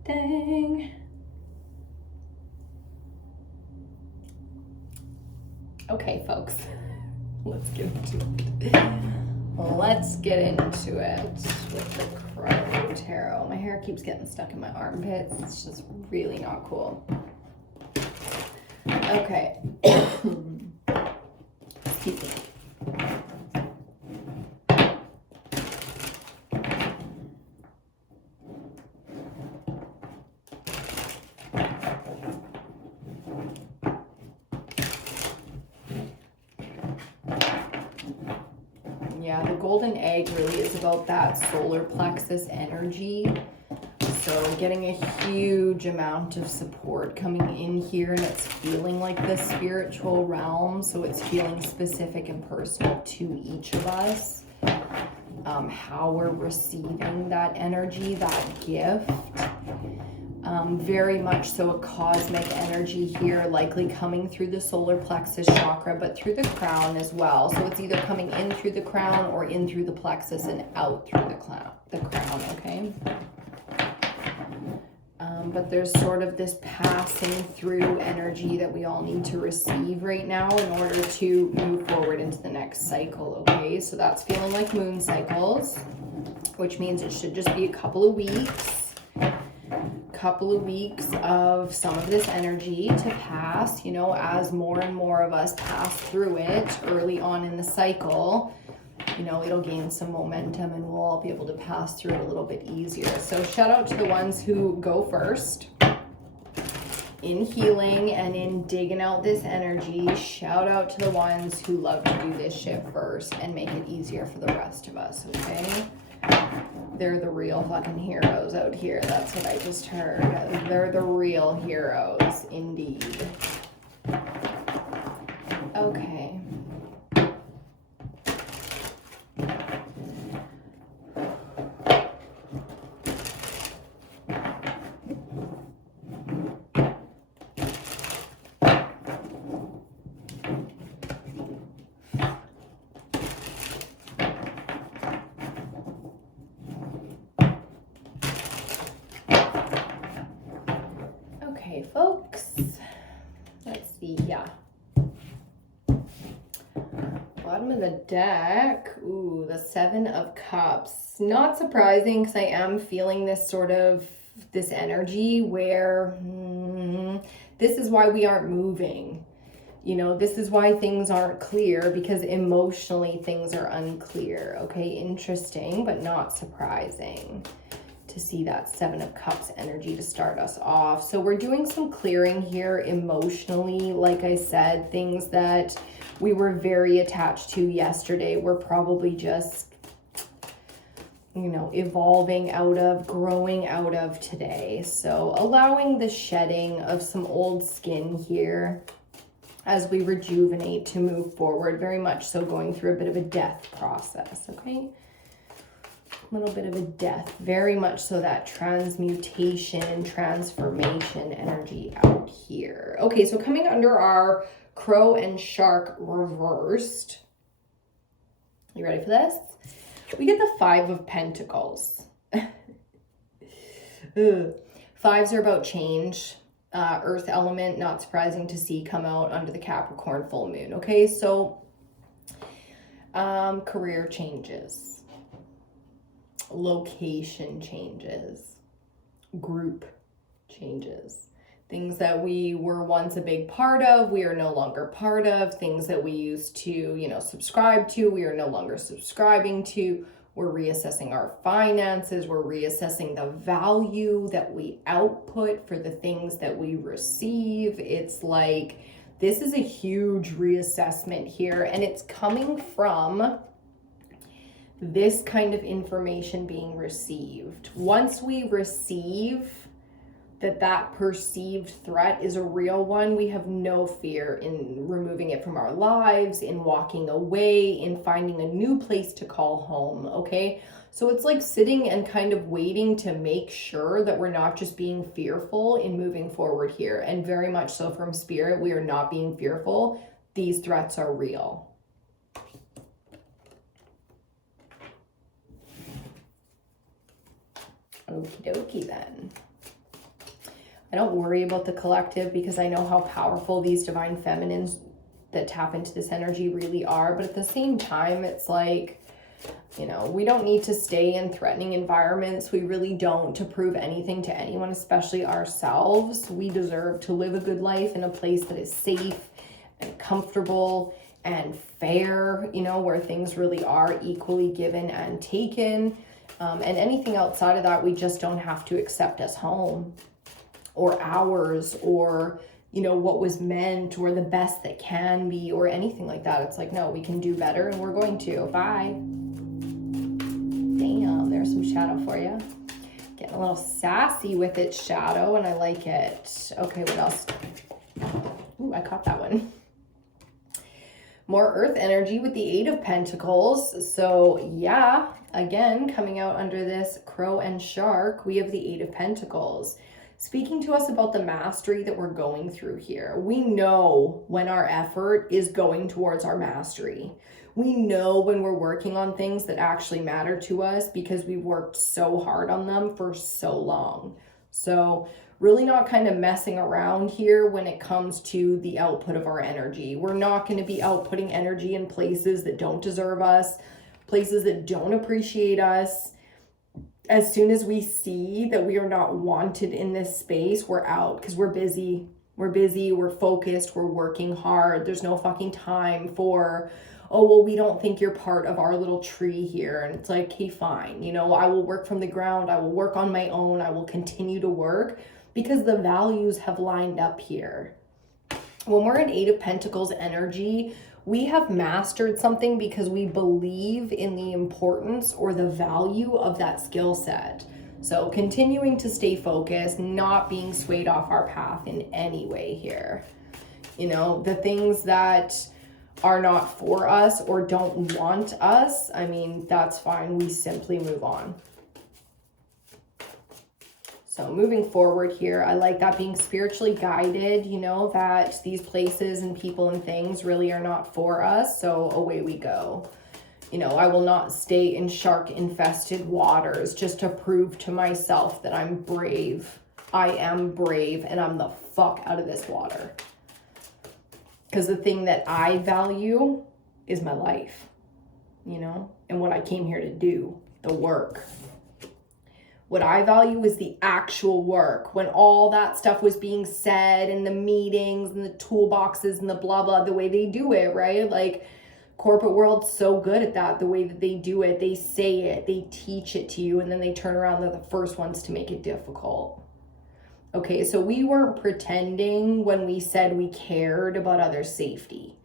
thing. Okay, folks, let's get into it. Let's get into it with the Crow Tarot. My hair keeps getting stuck in my armpits. It's just really not cool. Okay. Excuse me. Yeah, the golden egg really is about that solar plexus energy. So getting a huge amount of support coming in here, and it's feeling like the spiritual realm. So it's feeling specific and personal to each of us. How we're receiving that energy, that gift. Very much so a cosmic energy here, likely coming through the solar plexus chakra, but through the crown as well. So it's either coming in through the crown or in through the plexus and out through the crown, okay? But there's sort of this passing through energy that we all need to receive right now in order to move forward into the next cycle, okay? So that's feeling like moon cycles, which means it should just be a couple of weeks of some of this energy to pass, you know, as more and more of us pass through it early on in the cycle, you know, it'll gain some momentum and we'll all be able to pass through it a little bit easier. So shout out to the ones who go first in healing and in digging out this energy. Shout out to the ones who love to do this shit first and make it easier for the rest of us, okay? They're the real fucking heroes out here. That's what I just heard. They're the real heroes, indeed. Okay. Okay, folks. Let's see, yeah. Bottom of the deck, ooh, the Seven of Cups. Not surprising because I am feeling this this energy where this is why we aren't moving. You know, this is why things aren't clear, because emotionally things are unclear. Okay, interesting, but not surprising to see that Seven of Cups energy to start us off. So we're doing some clearing here emotionally. Like I said, things that we were very attached to yesterday, we're probably just, you know, evolving out of, growing out of today. So allowing the shedding of some old skin here as we rejuvenate to move forward, very much so going through a bit of a death process, okay? A little bit of a death, very much so that transmutation, transformation energy out here. Okay, so coming under our Crow and Shark reversed. You ready for this? We get the Five of Pentacles. Fives are about change. Earth element, not surprising to see come out under the Capricorn full moon. Okay, so career changes, location changes, group changes, things that we were once a big part of, we are no longer part of, things that we used to, you know, subscribe to, we are no longer subscribing to. We're reassessing our finances. We're reassessing the value that we output for the things that we receive. It's like, this is a huge reassessment here, and it's coming from this kind of information being received. Once we receive that perceived threat is a real one, we have no fear in removing it from our lives, in walking away, in finding a new place to call home, okay? So it's like sitting and kind of waiting to make sure that we're not just being fearful in moving forward here. And very much so from Spirit, we are not being fearful. These threats are real. Okie dokie then. I don't worry about the collective because I know how powerful these divine feminines that tap into this energy really are. But at the same time, it's like, you know, we don't need to stay in threatening environments. We really don't, to prove anything to anyone, especially ourselves. We deserve to live a good life in a place that is safe and comfortable and fair, you know, where things really are equally given and taken. And anything outside of that, we just don't have to accept as home, or ours, or, you know, what was meant, or the best that can be, or anything like that. It's like, no, we can do better, and we're going to. Bye. Damn, there's some shadow for you. Getting a little sassy with it, shadow, and I like it. Okay, what else? Ooh, I caught that one. More earth energy with the Eight of Pentacles. So yeah, again, coming out under this Crow and Shark, we have the Eight of Pentacles. Speaking to us about the mastery that we're going through here. We know when our effort is going towards our mastery. We know when we're working on things that actually matter to us because we've worked so hard on them for so long. So really not kind of messing around here when it comes to the output of our energy. We're not going to be outputting energy in places that don't deserve us, places that don't appreciate us. As soon as we see that we are not wanted in this space, we're out, because we're busy. We're busy, we're focused, we're working hard. There's no fucking time for, oh, well, we don't think you're part of our little tree here. And it's like, okay, fine. You know, I will work from the ground. I will work on my own. I will continue to work because the values have lined up here. When we're in Eight of Pentacles energy, We have mastered something because we believe in the importance or the value of that skill set. So continuing to stay focused, not being swayed off our path in any way here. You know, the things that are not for us or don't want us, I mean, that's fine. We simply move on. So moving forward here, I like that being spiritually guided, you know, that these places and people and things really are not for us. So away we go. You know, I will not stay in shark-infested waters just to prove to myself that I'm brave. I am brave and I'm the fuck out of this water. Because the thing that I value is my life, you know, and what I came here to do, the work. What I value is the actual work. When all that stuff was being said in the meetings and the toolboxes and the blah, blah, the way they do it, right? Like corporate world's so good at that, the way that they do it. They say it, they teach it to you, and then they turn around, they're the first ones to make it difficult. Okay, so we weren't pretending when we said we cared about others' safety.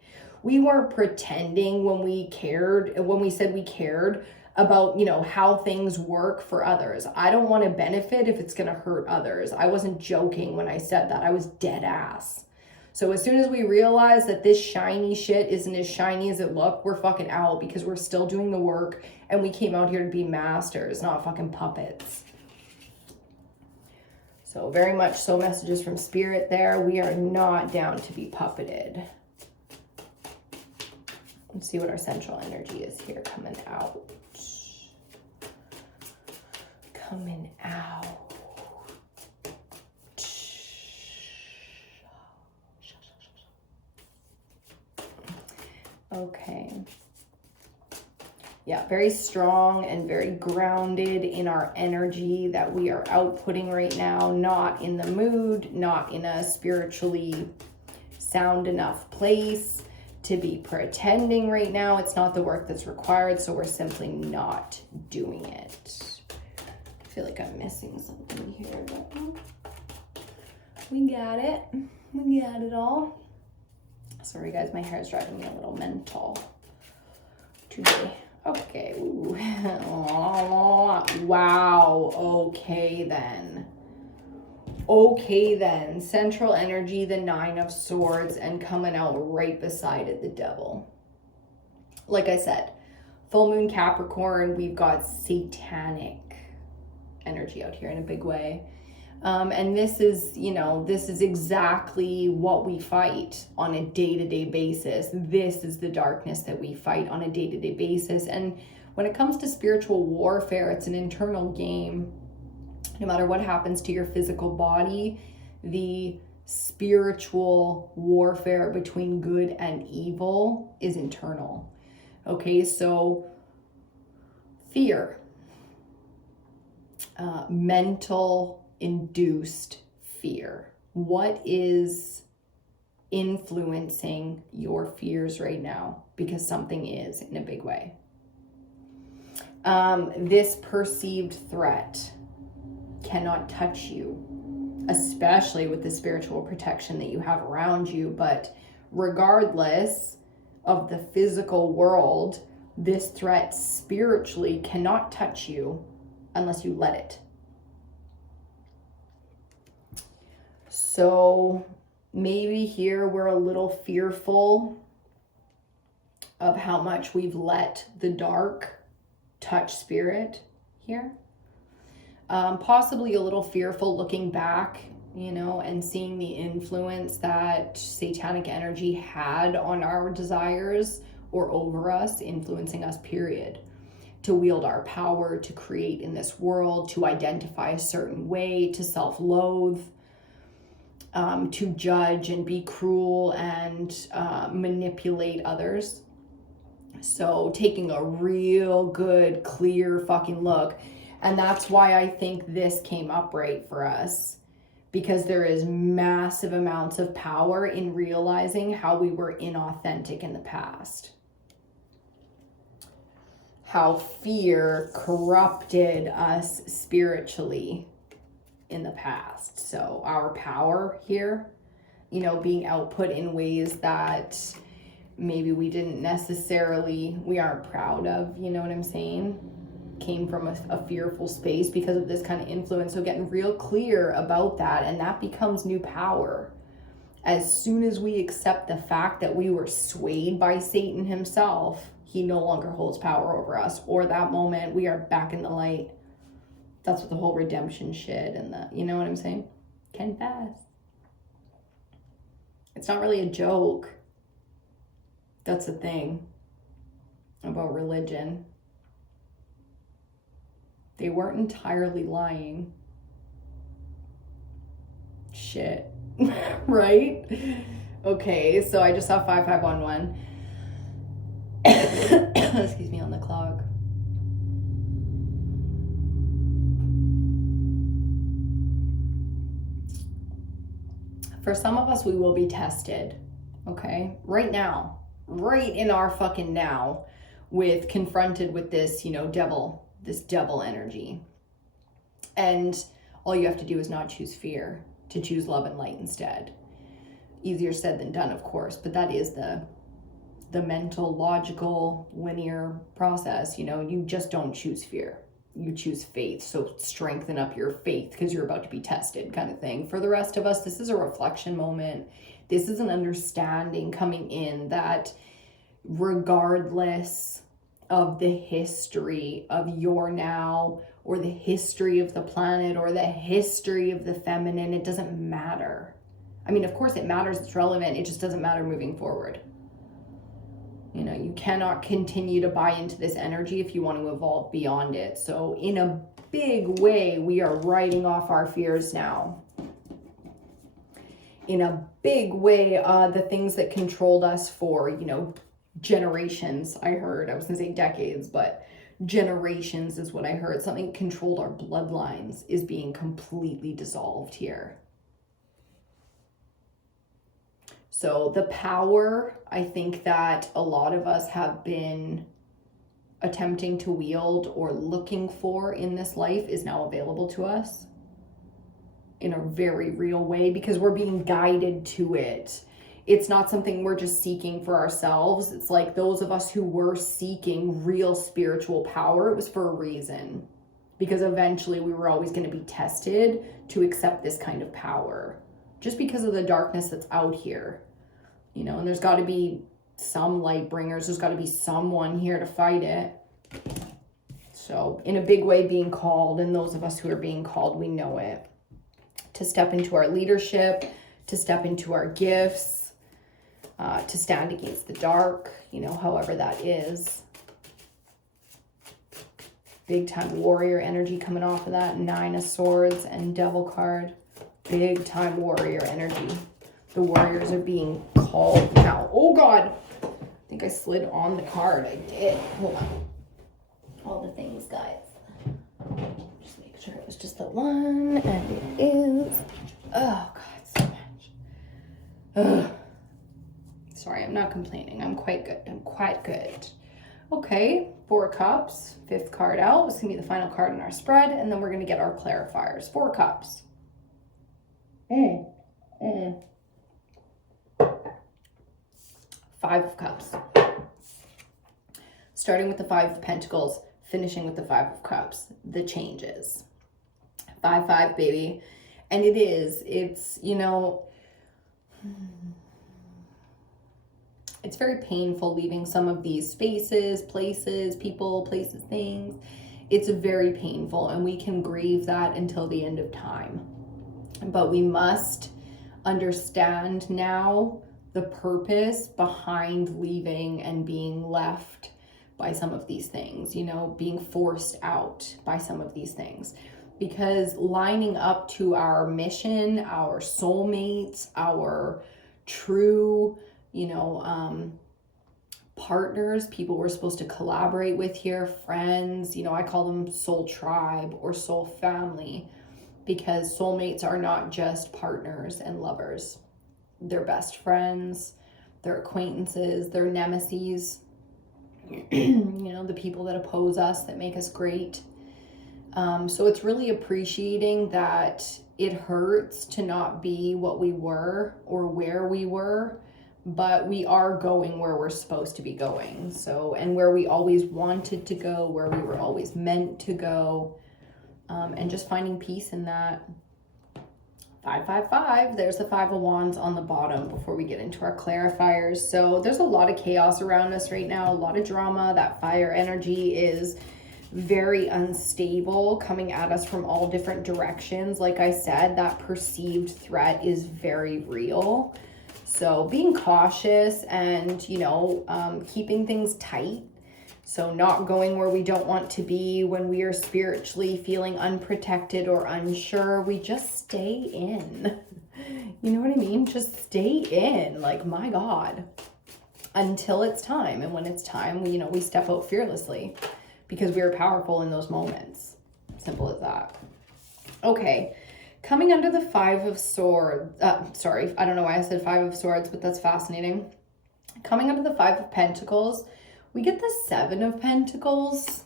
We weren't pretending when we said we cared about, you know, how things work for others. I don't want to benefit if it's going to hurt others. I wasn't joking when I said that. I was dead ass. So as soon as we realize that this shiny shit isn't as shiny as it looked, we're fucking out, because we're still doing the work and we came out here to be masters, not fucking puppets. So very much so messages from spirit there. We are not down to be puppeted. Let's see what our central energy is here coming out. Coming out. Okay. Yeah, very strong and very grounded in our energy that we are outputting right now, not in the mood, not in a spiritually sound enough place to be pretending right now. It's not the work that's required, so we're simply not doing it. I feel like I'm missing something here, but we got it. We got it all. Sorry guys, my hair is driving me a little mental today. Okay. Ooh. Wow. Okay then. Okay then. Central energy, the 9 of Swords, and coming out right beside it, the Devil. Like I said, full moon Capricorn, we've got satanic energy out here in a big way. And this is, you know, this is exactly what we fight on a day-to-day basis. This is the darkness that we fight on a day-to-day basis. And when it comes to spiritual warfare, it's an internal game. No matter what happens to your physical body, the spiritual warfare between good and evil is internal. Okay, so fear, mental induced fear. What is influencing your fears right now? Because something is in a big way. This perceived threat cannot touch you, especially with the spiritual protection that you have around you. But regardless of the physical world, this threat spiritually cannot touch you unless you let it. So maybe here we're a little fearful of how much we've let the dark touch spirit here. Possibly a little fearful looking back, you know, and seeing the influence that satanic energy had on our desires or over us, influencing us, period. To wield our power, to create in this world, to identify a certain way, to self-loathe, to judge and be cruel and manipulate others. So taking a real good, clear fucking look. And that's why I think this came up right for us, because there is massive amounts of power in realizing how we were inauthentic in the past. How fear corrupted us spiritually in the past. So our power here, you know, being output in ways that maybe we aren't proud of, you know what I'm saying? Came from a fearful space because of this kind of influence. So getting real clear about that, and that becomes new power. As soon as we accept the fact that we were swayed by Satan himself, he no longer holds power over us. Or that moment, we are back in the light. That's what the whole redemption shit and the, you know what I'm saying? Confess. It's not really a joke. That's the thing about religion. They weren't entirely lying. Shit. Right? Okay, so I just saw 5511. Excuse me, on the clock. For some of us, we will be tested, okay? Right now, right in our fucking now, confronted with this, this devil energy. And all you have to do is not choose fear, to choose love and light instead. Easier said than done, of course, but that is the mental, logical, linear process. You just don't choose fear. You choose faith. So strengthen up your faith because you're about to be tested, kind of thing. For the rest of us, this is a reflection moment. This is an understanding coming in that regardless of the history of your now, or the history of the planet, or the history of the feminine, it doesn't matter. I mean, of course it matters, it's relevant, it just doesn't matter moving forward. You cannot continue to buy into this energy if you want to evolve beyond it. So in a big way, we are writing off our fears now. In a big way, the things that controlled us for, generations, I heard. I was going to say decades, but generations is what I heard. Something that controlled our bloodlines is being completely dissolved here. So the power, I think that a lot of us have been attempting to wield or looking for in this life is now available to us in a very real way because we're being guided to it. It's not something we're just seeking for ourselves. It's like those of us who were seeking real spiritual power, it was for a reason. Because eventually we were always going to be tested to accept this kind of power. Just because of the darkness that's out here. And there's got to be some light bringers. There's got to be someone here to fight it. So in a big way being called, and those of us who are being called, we know it. To step into our leadership, to step into our gifts, to stand against the dark, however that is. Big time warrior energy coming off of that. 9 of Swords and Devil card. Big time warrior energy. The warriors are being called now. Oh God. I think I slid on the card. I did. Hold on. All the things, guys. Just make sure it was just the one. And it is. Oh God, so much. Ugh. Sorry, I'm not complaining. I'm quite good. Okay, 4 cups. 5th card out. It's going to be the final card in our spread. And then we're going to get our clarifiers. 4 cups. 5 of cups. Starting with the 5 of pentacles, finishing with the 5 of cups. The changes. 5-5, baby. And it's, it's very painful leaving some of these spaces, places, people, places, things. It's very painful, and we can grieve that until the end of time. But we must understand now the purpose behind leaving and being left by some of these things, being forced out by some of these things. Because lining up to our mission, our soulmates, our true, partners, people we're supposed to collaborate with here, friends, I call them soul tribe or soul family, because soulmates are not just partners and lovers. They're best friends, they're acquaintances, they're nemesis, the people that oppose us, that make us great. So it's really appreciating that it hurts to not be what we were or where we were, but we are going where we're supposed to be going. So, and where we always wanted to go, where we were always meant to go, and just finding peace in that. 555, there's the 5 of Wands on the bottom before we get into our clarifiers. So there's a lot of chaos around us right now, a lot of drama. That fire energy is very unstable, coming at us from all different directions. Like I said, that perceived threat is very real. So being cautious and, you know, keeping things tight. So not going where we don't want to be when we are spiritually feeling unprotected or unsure. We just stay in. You know what I mean? Just stay in. Like, my God. Until it's time. And when it's time, we, you know, we step out fearlessly because we are powerful in those moments. Simple as that. Okay. Coming under the 5 of Swords. Sorry, I don't know why I said 5 of Swords, but that's fascinating. Coming under the 5 of Pentacles, we get the 7 of Pentacles,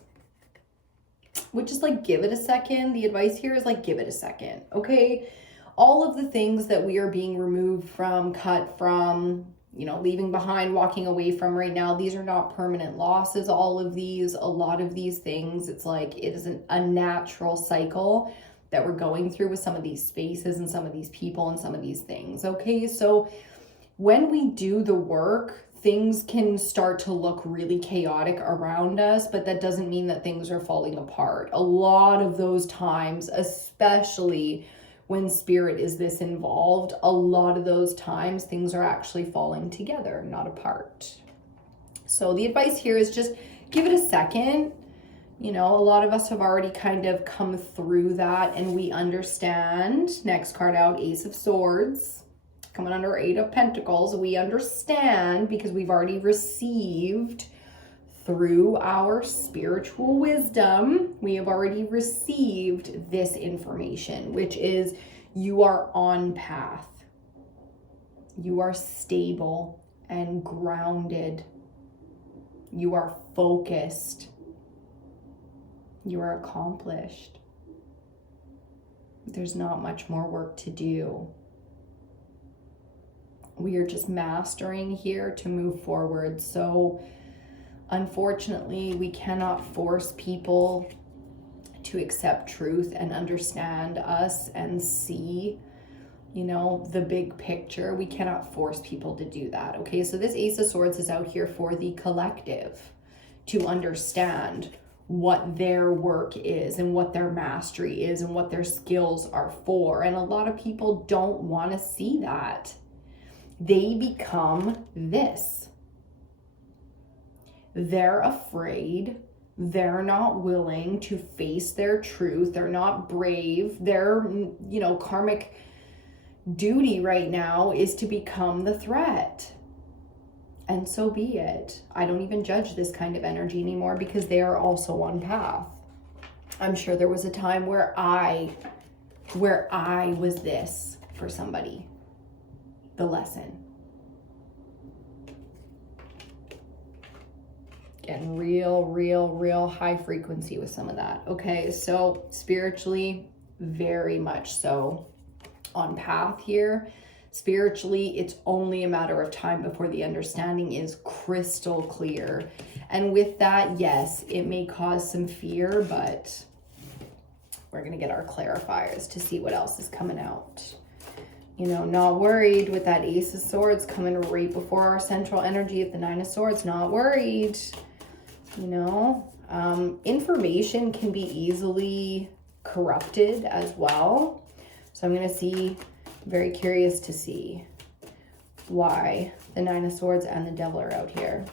which is like, give it a second. The advice here is like, give it a second, okay? All of the things that we are being removed from, cut from, you know, leaving behind, walking away from right now, these are not permanent losses. All of these, a lot of these things, it's like, it is a natural cycle that we're going through with some of these spaces and some of these people and some of these things, okay? So when we do the work, things can start to look really chaotic around us, but that doesn't mean that things are falling apart. A lot of those times, especially when spirit is this involved, a lot of those times things are actually falling together, not apart. So the advice here is just give it a second. You know, a lot of us have already kind of come through that and we understand. Next card out, Ace of Swords. Coming under 8 of Pentacles, we understand because we've already received through our spiritual wisdom, we have already received this information, which is you are on path. You are stable and grounded. You are focused. You are accomplished. There's not much more work to do. We are just mastering here to move forward. So unfortunately, we cannot force people to accept truth and understand us and see, you know, the big picture. We cannot force people to do that. Okay, so this Ace of Swords is out here for the collective to understand what their work is and what their mastery is and what their skills are for. And a lot of people don't want to see that. They become this. They're afraid. They're not willing to face their truth. They're not brave. Their, you know, karmic duty right now is to become the threat. And so be it. I don't even judge this kind of energy anymore because they are also on path. I'm sure there was a time where I was this for somebody. The lesson. Getting real high frequency with some of that. Okay, so spiritually, very much so on path here. Spiritually, it's only a matter of time before the understanding is crystal clear. And with that, yes, it may cause some fear, but we're going to get our clarifiers to see what else is coming out. You know, not worried with that Ace of Swords coming right before our central energy at the 9 of Swords. Not worried. You know, information can be easily corrupted as well. So I'm going to see, very curious to see why the 9 of Swords and the Devil are out here.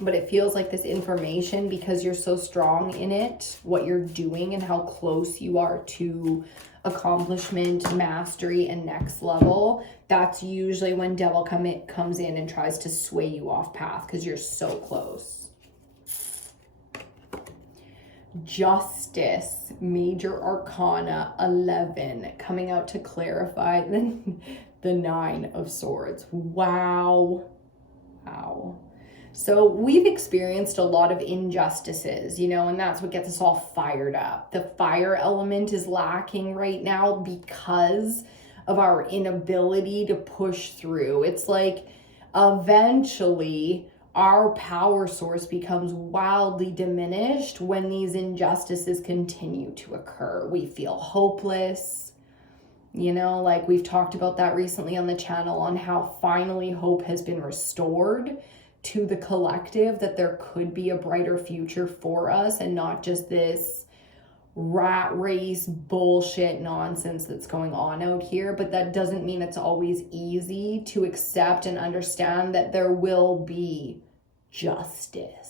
But it feels like this information, because you're so strong in it, what you're doing and how close you are to accomplishment, mastery, and next level, that's usually when Devil comes in and tries to sway you off path because you're so close. Justice, Major Arcana 11, coming out to clarify the 9 of Swords. Wow. So we've experienced a lot of injustices, you know, and that's what gets us all fired up. The fire element is lacking right now because of our inability to push through. It's like eventually our power source becomes wildly diminished when these injustices continue to occur. We feel hopeless. You know, like we've talked about that recently on the channel on how finally hope has been restored to the collective, that there could be a brighter future for us and not just this rat race bullshit nonsense that's going on out here. But that doesn't mean it's always easy to accept and understand that there will be justice.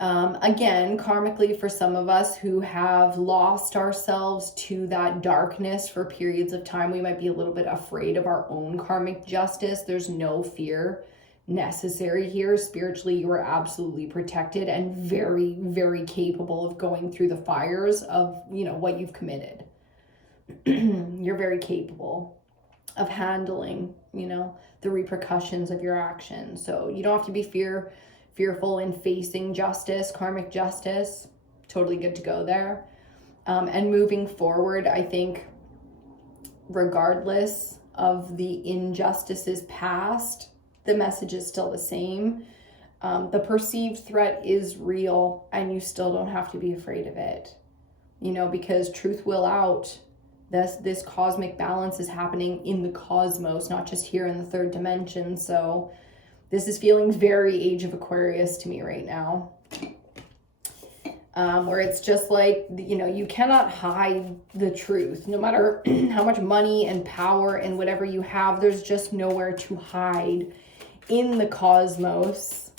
Again, karmically, for some of us who have lost ourselves to that darkness for periods of time, we might be a little bit afraid of our own karmic justice. There's no fear necessary here. Spiritually, you are absolutely protected and very, very capable of going through the fires of, you know, what you've committed. You're very capable of handling, you know, the repercussions of your actions. So you don't have to be fearful in facing justice, karmic justice. Totally good to go there. And moving forward, I think regardless of the injustices past, the message is still the same. The perceived threat is real, and you still don't have to be afraid of it, you know, because truth will out. This cosmic balance is happening in the cosmos, not just here in the third dimension. So this is feeling very Age of Aquarius to me right now. Where it's just like, you know, you cannot hide the truth. No matter how much money and power and whatever you have, there's just nowhere to hide in the cosmos.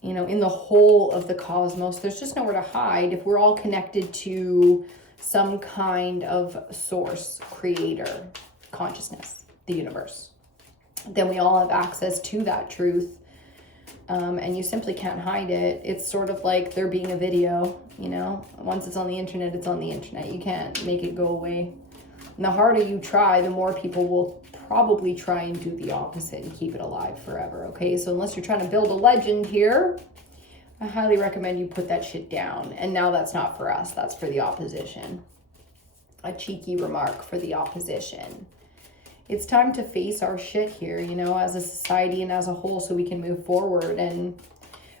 You know, in the whole of the cosmos, there's just nowhere to hide if we're all connected to some kind of source, creator, consciousness, the universe. Then we all have access to that truth. And you simply can't hide it. It's sort of like there being a video, you know, once it's on the internet, it's on the internet. You can't make it go away. And the harder you try, the more people will probably try and do the opposite and keep it alive forever. Okay, so unless you're trying to build a legend here, I highly recommend you put that shit down. And now that's not for us, that's for the opposition. A cheeky remark for the opposition. It's time to face our shit here, you know, as a society and as a whole, so we can move forward. And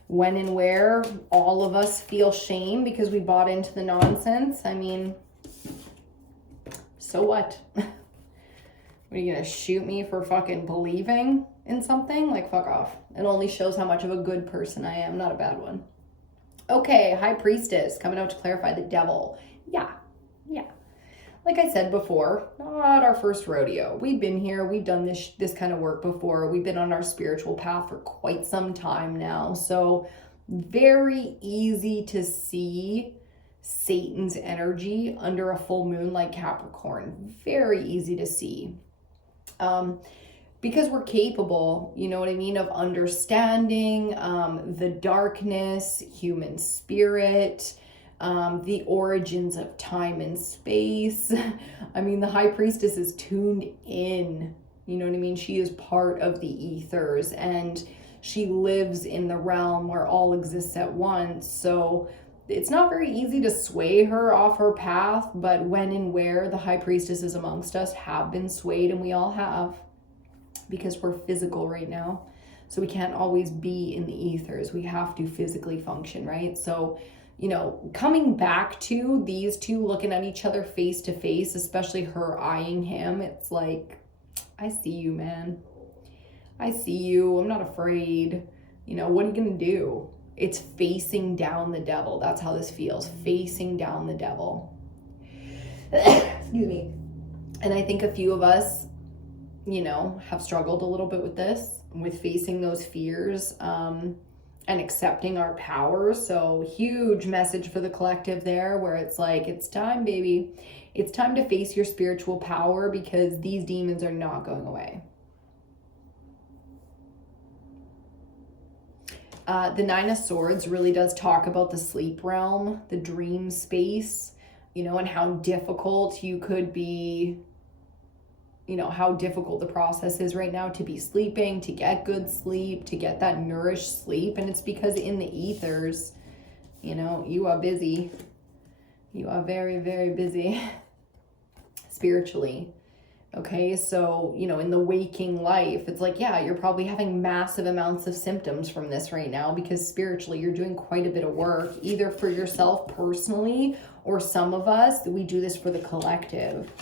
when and where all of us feel shame because we bought into the nonsense, I mean, so what? What are you gonna shoot me for fucking believing in something? Like, fuck off. It only shows how much of a good person I am, not a bad one. Okay, High Priestess coming out to clarify the devil. Yeah. Like I said before, not our first rodeo. We've been here, we've done this kind of work before. We've been on our spiritual path for quite some time now. So very easy to see Satan's energy under a full moon like Capricorn. Very easy to see. Because we're capable, you know what I mean, of understanding the darkness, human spirit, the origins of time and space. I mean, the High Priestess is tuned in, you know what I mean? She is part of the ethers, and she lives in the realm where all exists at once. So it's not very easy to sway her off her path, but when and where the High Priestesses amongst us have been swayed, and we all have, because we're physical right now. So we can't always be in the ethers. We have to physically function, right? So, you know, coming back to these two looking at each other face to face, especially her eyeing him, it's like, I see you, man. I see you. I'm not afraid. You know, what are you going to do? It's facing down the devil. That's how this feels. Facing down the devil. Excuse me. And I think a few of us, you know, have struggled a little bit with this, with facing those fears, and accepting our power. So huge message for the collective there, where it's like, it's time, baby. It's time to face your spiritual power, because these demons are not going away. The Nine of Swords really does talk about the sleep realm, the dream space, you know, and how difficult you could be, you know, how difficult the process is right now to be sleeping, to get good sleep, to get that nourished sleep. And it's because in the ethers, you know, you are busy. You are very, very busy spiritually. Okay, so, in the waking life, it's like, yeah, you're probably having massive amounts of symptoms from this right now because spiritually you're doing quite a bit of work, either for yourself personally, or some of us, we do this for the collective.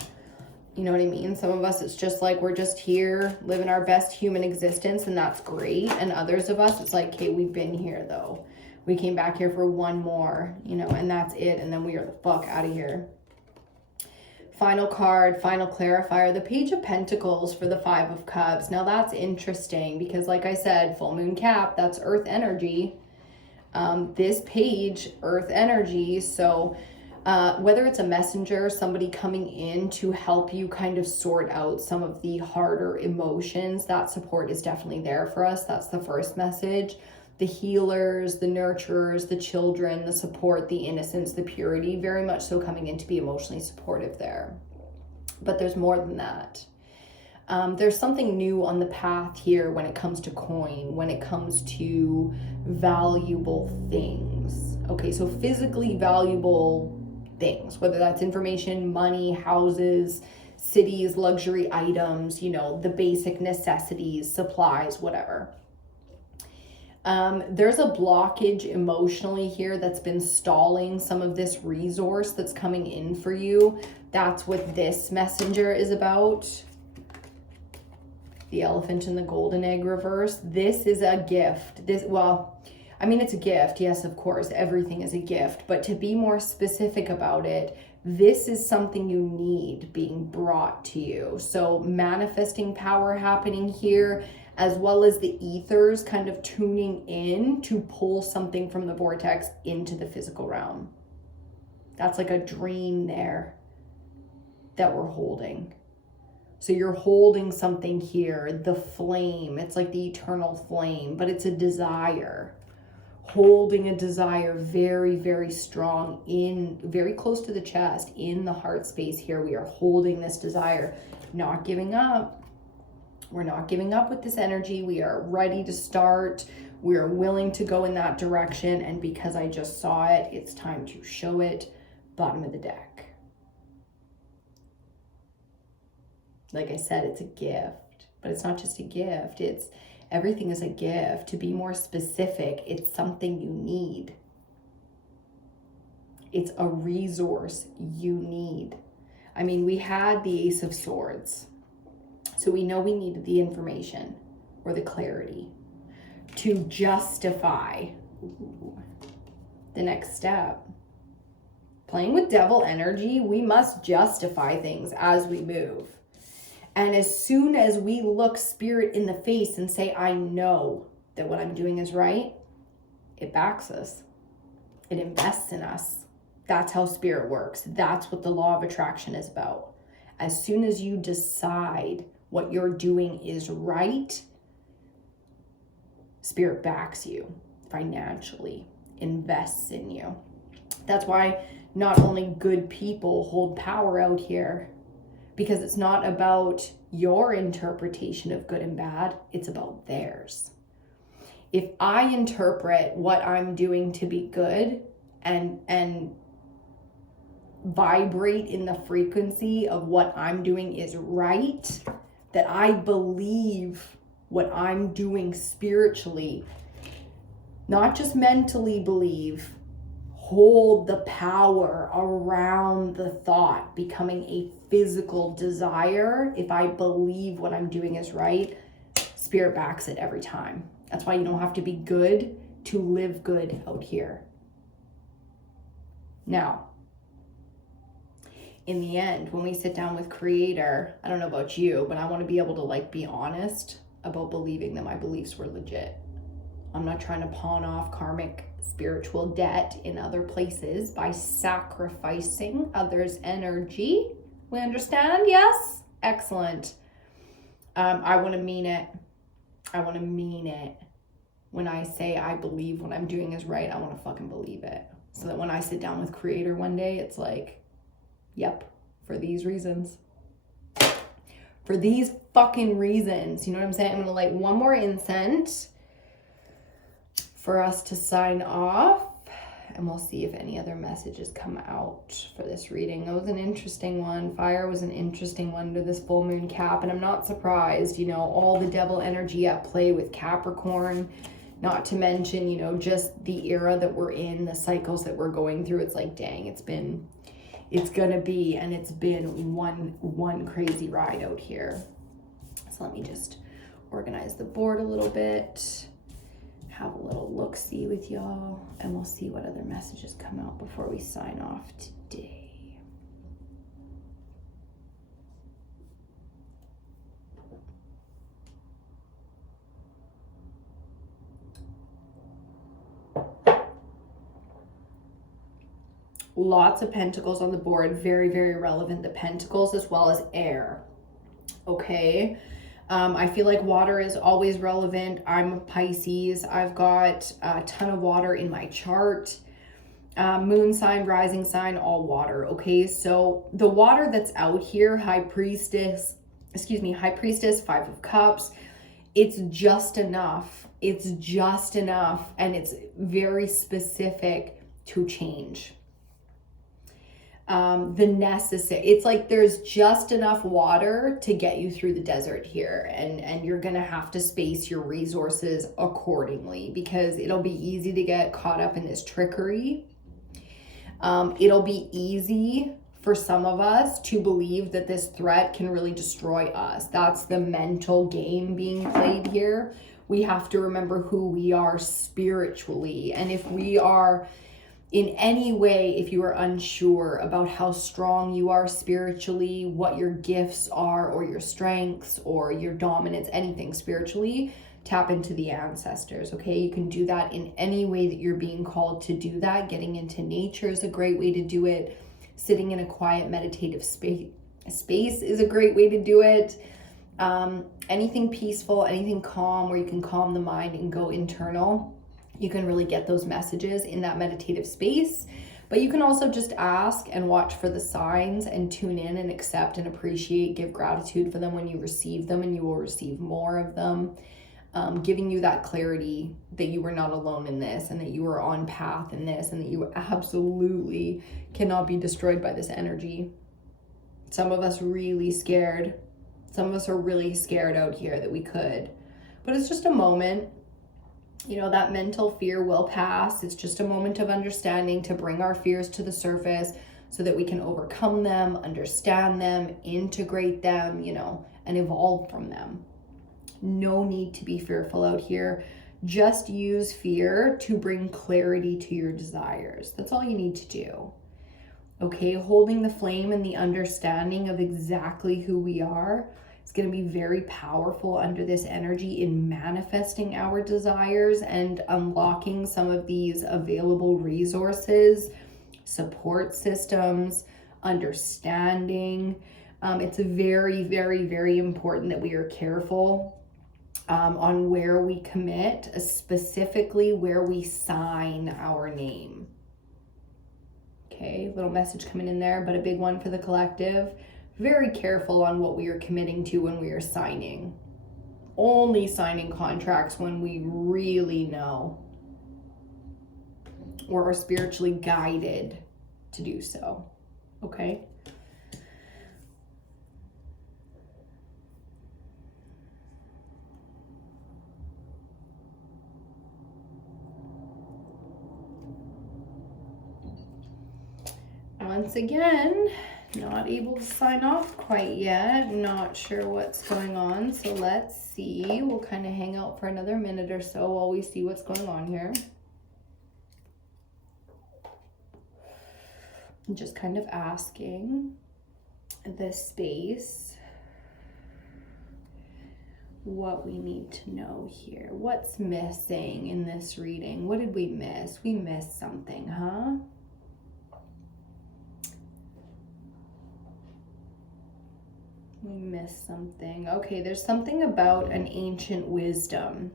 You know what I mean? Some of us, it's just like we're just here living our best human existence, and that's great. And others of us, it's like, okay, we've been here though. We came back here for one more, and that's it. And then we are the fuck out of here. Final card, final clarifier, the Page of Pentacles for the Five of Cups. Now that's interesting because, like I said, full moon cap, that's earth energy. This page, earth energy. So whether it's a messenger, somebody coming in to help you kind of sort out some of the harder emotions, that support is definitely there for us. That's the first message. The healers, the nurturers, the children, the support, the innocence, the purity, very much so coming in to be emotionally supportive there. But there's more than that. There's something new on the path here when it comes to coin, when it comes to valuable things. Okay, so physically valuable things, whether that's information, money, houses, cities, luxury items, the basic necessities, supplies, whatever. There's a blockage emotionally here that's been stalling some of this resource that's coming in for you. That's what this messenger is about. The elephant and the golden egg reverse. This is a gift. It's a gift. Yes, of course, everything is a gift. But to be more specific about it, this is something you need being brought to you. So manifesting power happening here, as well as the ethers kind of tuning in to pull something from the vortex into the physical realm. That's like a dream there that we're holding. So you're holding something here, the flame. It's like the eternal flame, but it's a desire. Holding a desire very, very strong very close to the chest, in the heart space here. We are holding this desire, not giving up. We're not giving up with this energy. We are ready to start. We are willing to go in that direction. And because I just saw it, it's time to show it. Bottom of the deck. Like I said, it's a gift, but it's not just a gift. Everything is a gift. To be more specific, it's something you need. It's a resource you need. I mean, we had the Ace of Swords. So we know we needed the information or the clarity to justify the next step. Playing with devil energy, we must justify things as we move. And as soon as we look spirit in the face and say, I know that what I'm doing is right, it backs us. It invests in us. That's how spirit works. That's what the law of attraction is about. As soon as you decide what you're doing is right, spirit backs you financially, invests in you. That's why not only good people hold power out here, because it's not about your interpretation of good and bad, it's about theirs. If I interpret what I'm doing to be good and vibrate in the frequency of what I'm doing is right, that I believe what I'm doing spiritually, not just mentally believe, hold the power around the thought becoming a physical desire. If I believe what I'm doing is right, spirit backs it every time. That's why you don't have to be good to live good out here. Now, in the end, when we sit down with Creator, I don't know about you, but I want to be able to be honest about believing that my beliefs were legit. I'm not trying to pawn off karmic spiritual debt in other places by sacrificing others' energy. We understand? Yes? Excellent. I want to mean it. I want to mean it. When I say I believe what I'm doing is right, I want to fucking believe it. So that when I sit down with Creator one day, it's like, yep, for these reasons. For these fucking reasons. You know what I'm saying? I'm going to light one more incense for us to sign off. and we'll see if any other messages come out for this reading. That was an interesting one. Fire was an interesting one to this full moon cap, and I'm not surprised, you know, all the devil energy at play with Capricorn, not to mention, you know, just the era that we're in, the cycles that we're going through. It's like, dang, it's been one crazy ride out here. So let me just organize the board a little bit, have a little look-see with y'all, and we'll see what other messages come out before we sign off today. Lots of pentacles on the board, very, very relevant. The pentacles as well as air, okay? I feel like water is always relevant. I'm a Pisces. I've got a ton of water in my chart. Moon sign, rising sign, all water, okay? So the water that's out here, High Priestess, 5 of Cups, it's just enough. It's just enough, and it's very specific to change. It's like there's just enough water to get you through the desert here, and you're gonna have to space your resources accordingly, because it'll be easy to get caught up in this trickery. It'll be easy for some of us to believe that this threat can really destroy us. That's the mental game being played here. We have to remember who we are spiritually, and if we are in any way, if you are unsure about how strong you are spiritually, what your gifts are, or your strengths, or your dominance, anything spiritually, tap into the ancestors, okay? You can do that in any way that you're being called to do that. Getting into nature is a great way to do it. Sitting in a quiet meditative space is a great way to do it. Anything peaceful, anything calm, where you can calm the mind and go internal. You can really get those messages in that meditative space, but you can also just ask and watch for the signs and tune in and accept and appreciate, give gratitude for them when you receive them, and you will receive more of them, giving you that clarity that you were not alone in this, and that you were on path in this, and that you absolutely cannot be destroyed by this energy. Some of us really scared. Some of us are really scared out here that we could, but it's just a moment. You know, that mental fear will pass. It's just a moment of understanding to bring our fears to the surface so that we can overcome them, understand them, integrate them, you know, and evolve from them. No need to be fearful out here. Just use fear to bring clarity to your desires. That's all you need to do. Okay, holding the flame and the understanding of exactly who we are. It's going to be very powerful under this energy in manifesting our desires and unlocking some of these available resources, support systems, understanding. It's very, very, very important that we are careful on where we commit, specifically where we sign our name. Okay, little message coming in there, but a big one for the collective. Very careful on what we are committing to when we are signing. Only signing contracts when we really know or are spiritually guided to do so. Okay? Once again, not able to sign off quite yet. Not sure what's going on. So let's see. We'll kind of hang out for another minute or so while we see what's going on here. I'm just kind of asking the space what we need to know here. What's missing in this reading? What did we miss? We missed something, huh? We missed something. Okay, there's something about an ancient wisdom.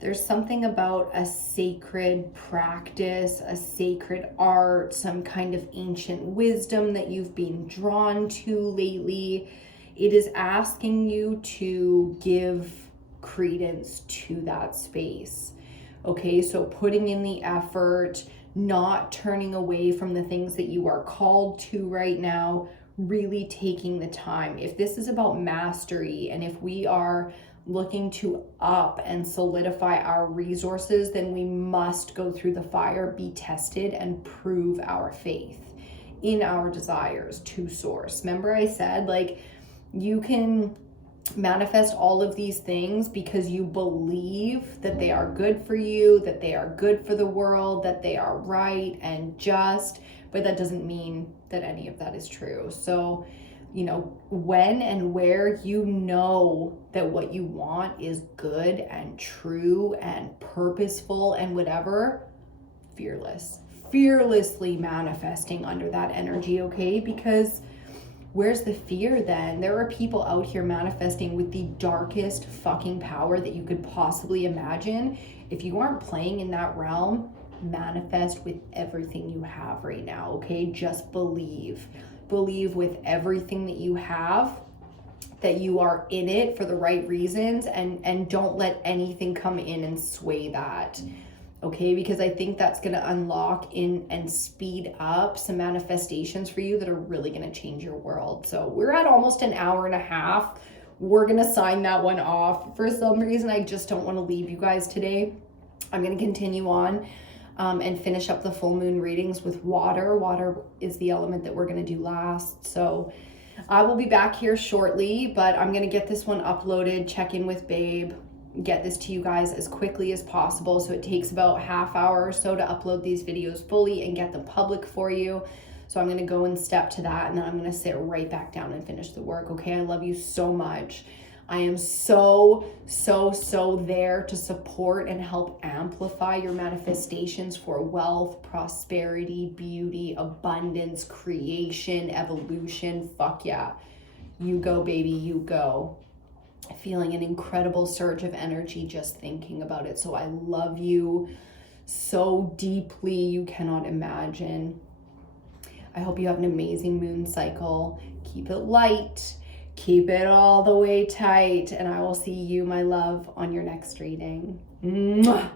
There's something about a sacred practice, a sacred art, some kind of ancient wisdom that you've been drawn to lately. It is asking you to give credence to that space. Okay, so putting in the effort not turning away from the things that you are called to right now, really taking the time. If this is about mastery, and if we are looking to up and solidify our resources, then we must go through the fire, be tested, and prove our faith in our desires to source. Remember I said, like, you can manifest all of these things because you believe that they are good for you, that they are good for the world, that they are right and just, but that doesn't mean that any of that is true. So, you know, when and where you know that what you want is good and true and purposeful and whatever, fearlessly manifesting under that energy, okay? Because where's the fear then? There are people out here manifesting with the darkest fucking power that you could possibly imagine. If you aren't playing in that realm, manifest with everything you have right now, okay? Just believe. Believe with everything that you have that you are in it for the right reasons, and don't let anything come in and sway that. Okay, because I think that's going to unlock in and speed up some manifestations for you that are really going to change your world. So we're at almost an hour and a half. We're going to sign that one off. For some reason, I just don't want to leave you guys today. I'm going to continue on and finish up the full moon readings with water. Water is the element that we're going to do last. So I will be back here shortly, but I'm going to get this one uploaded, check in with Babe, get this to you guys as quickly as possible. So it takes about half hour or so to upload these videos fully and get them public for you. So I'm going to go and step to that, and then I'm going to sit right back down and finish the work. Okay, I love you so much. I am so there to support and help amplify your manifestations for wealth, prosperity, beauty, abundance, creation, evolution. Fuck yeah. You go, baby, you go. Feeling an incredible surge of energy just thinking about it. So I love you so deeply, you cannot imagine. I hope you have an amazing moon cycle. Keep it light, keep it all the way tight, and I will see you, my love, on your next reading. Mwah!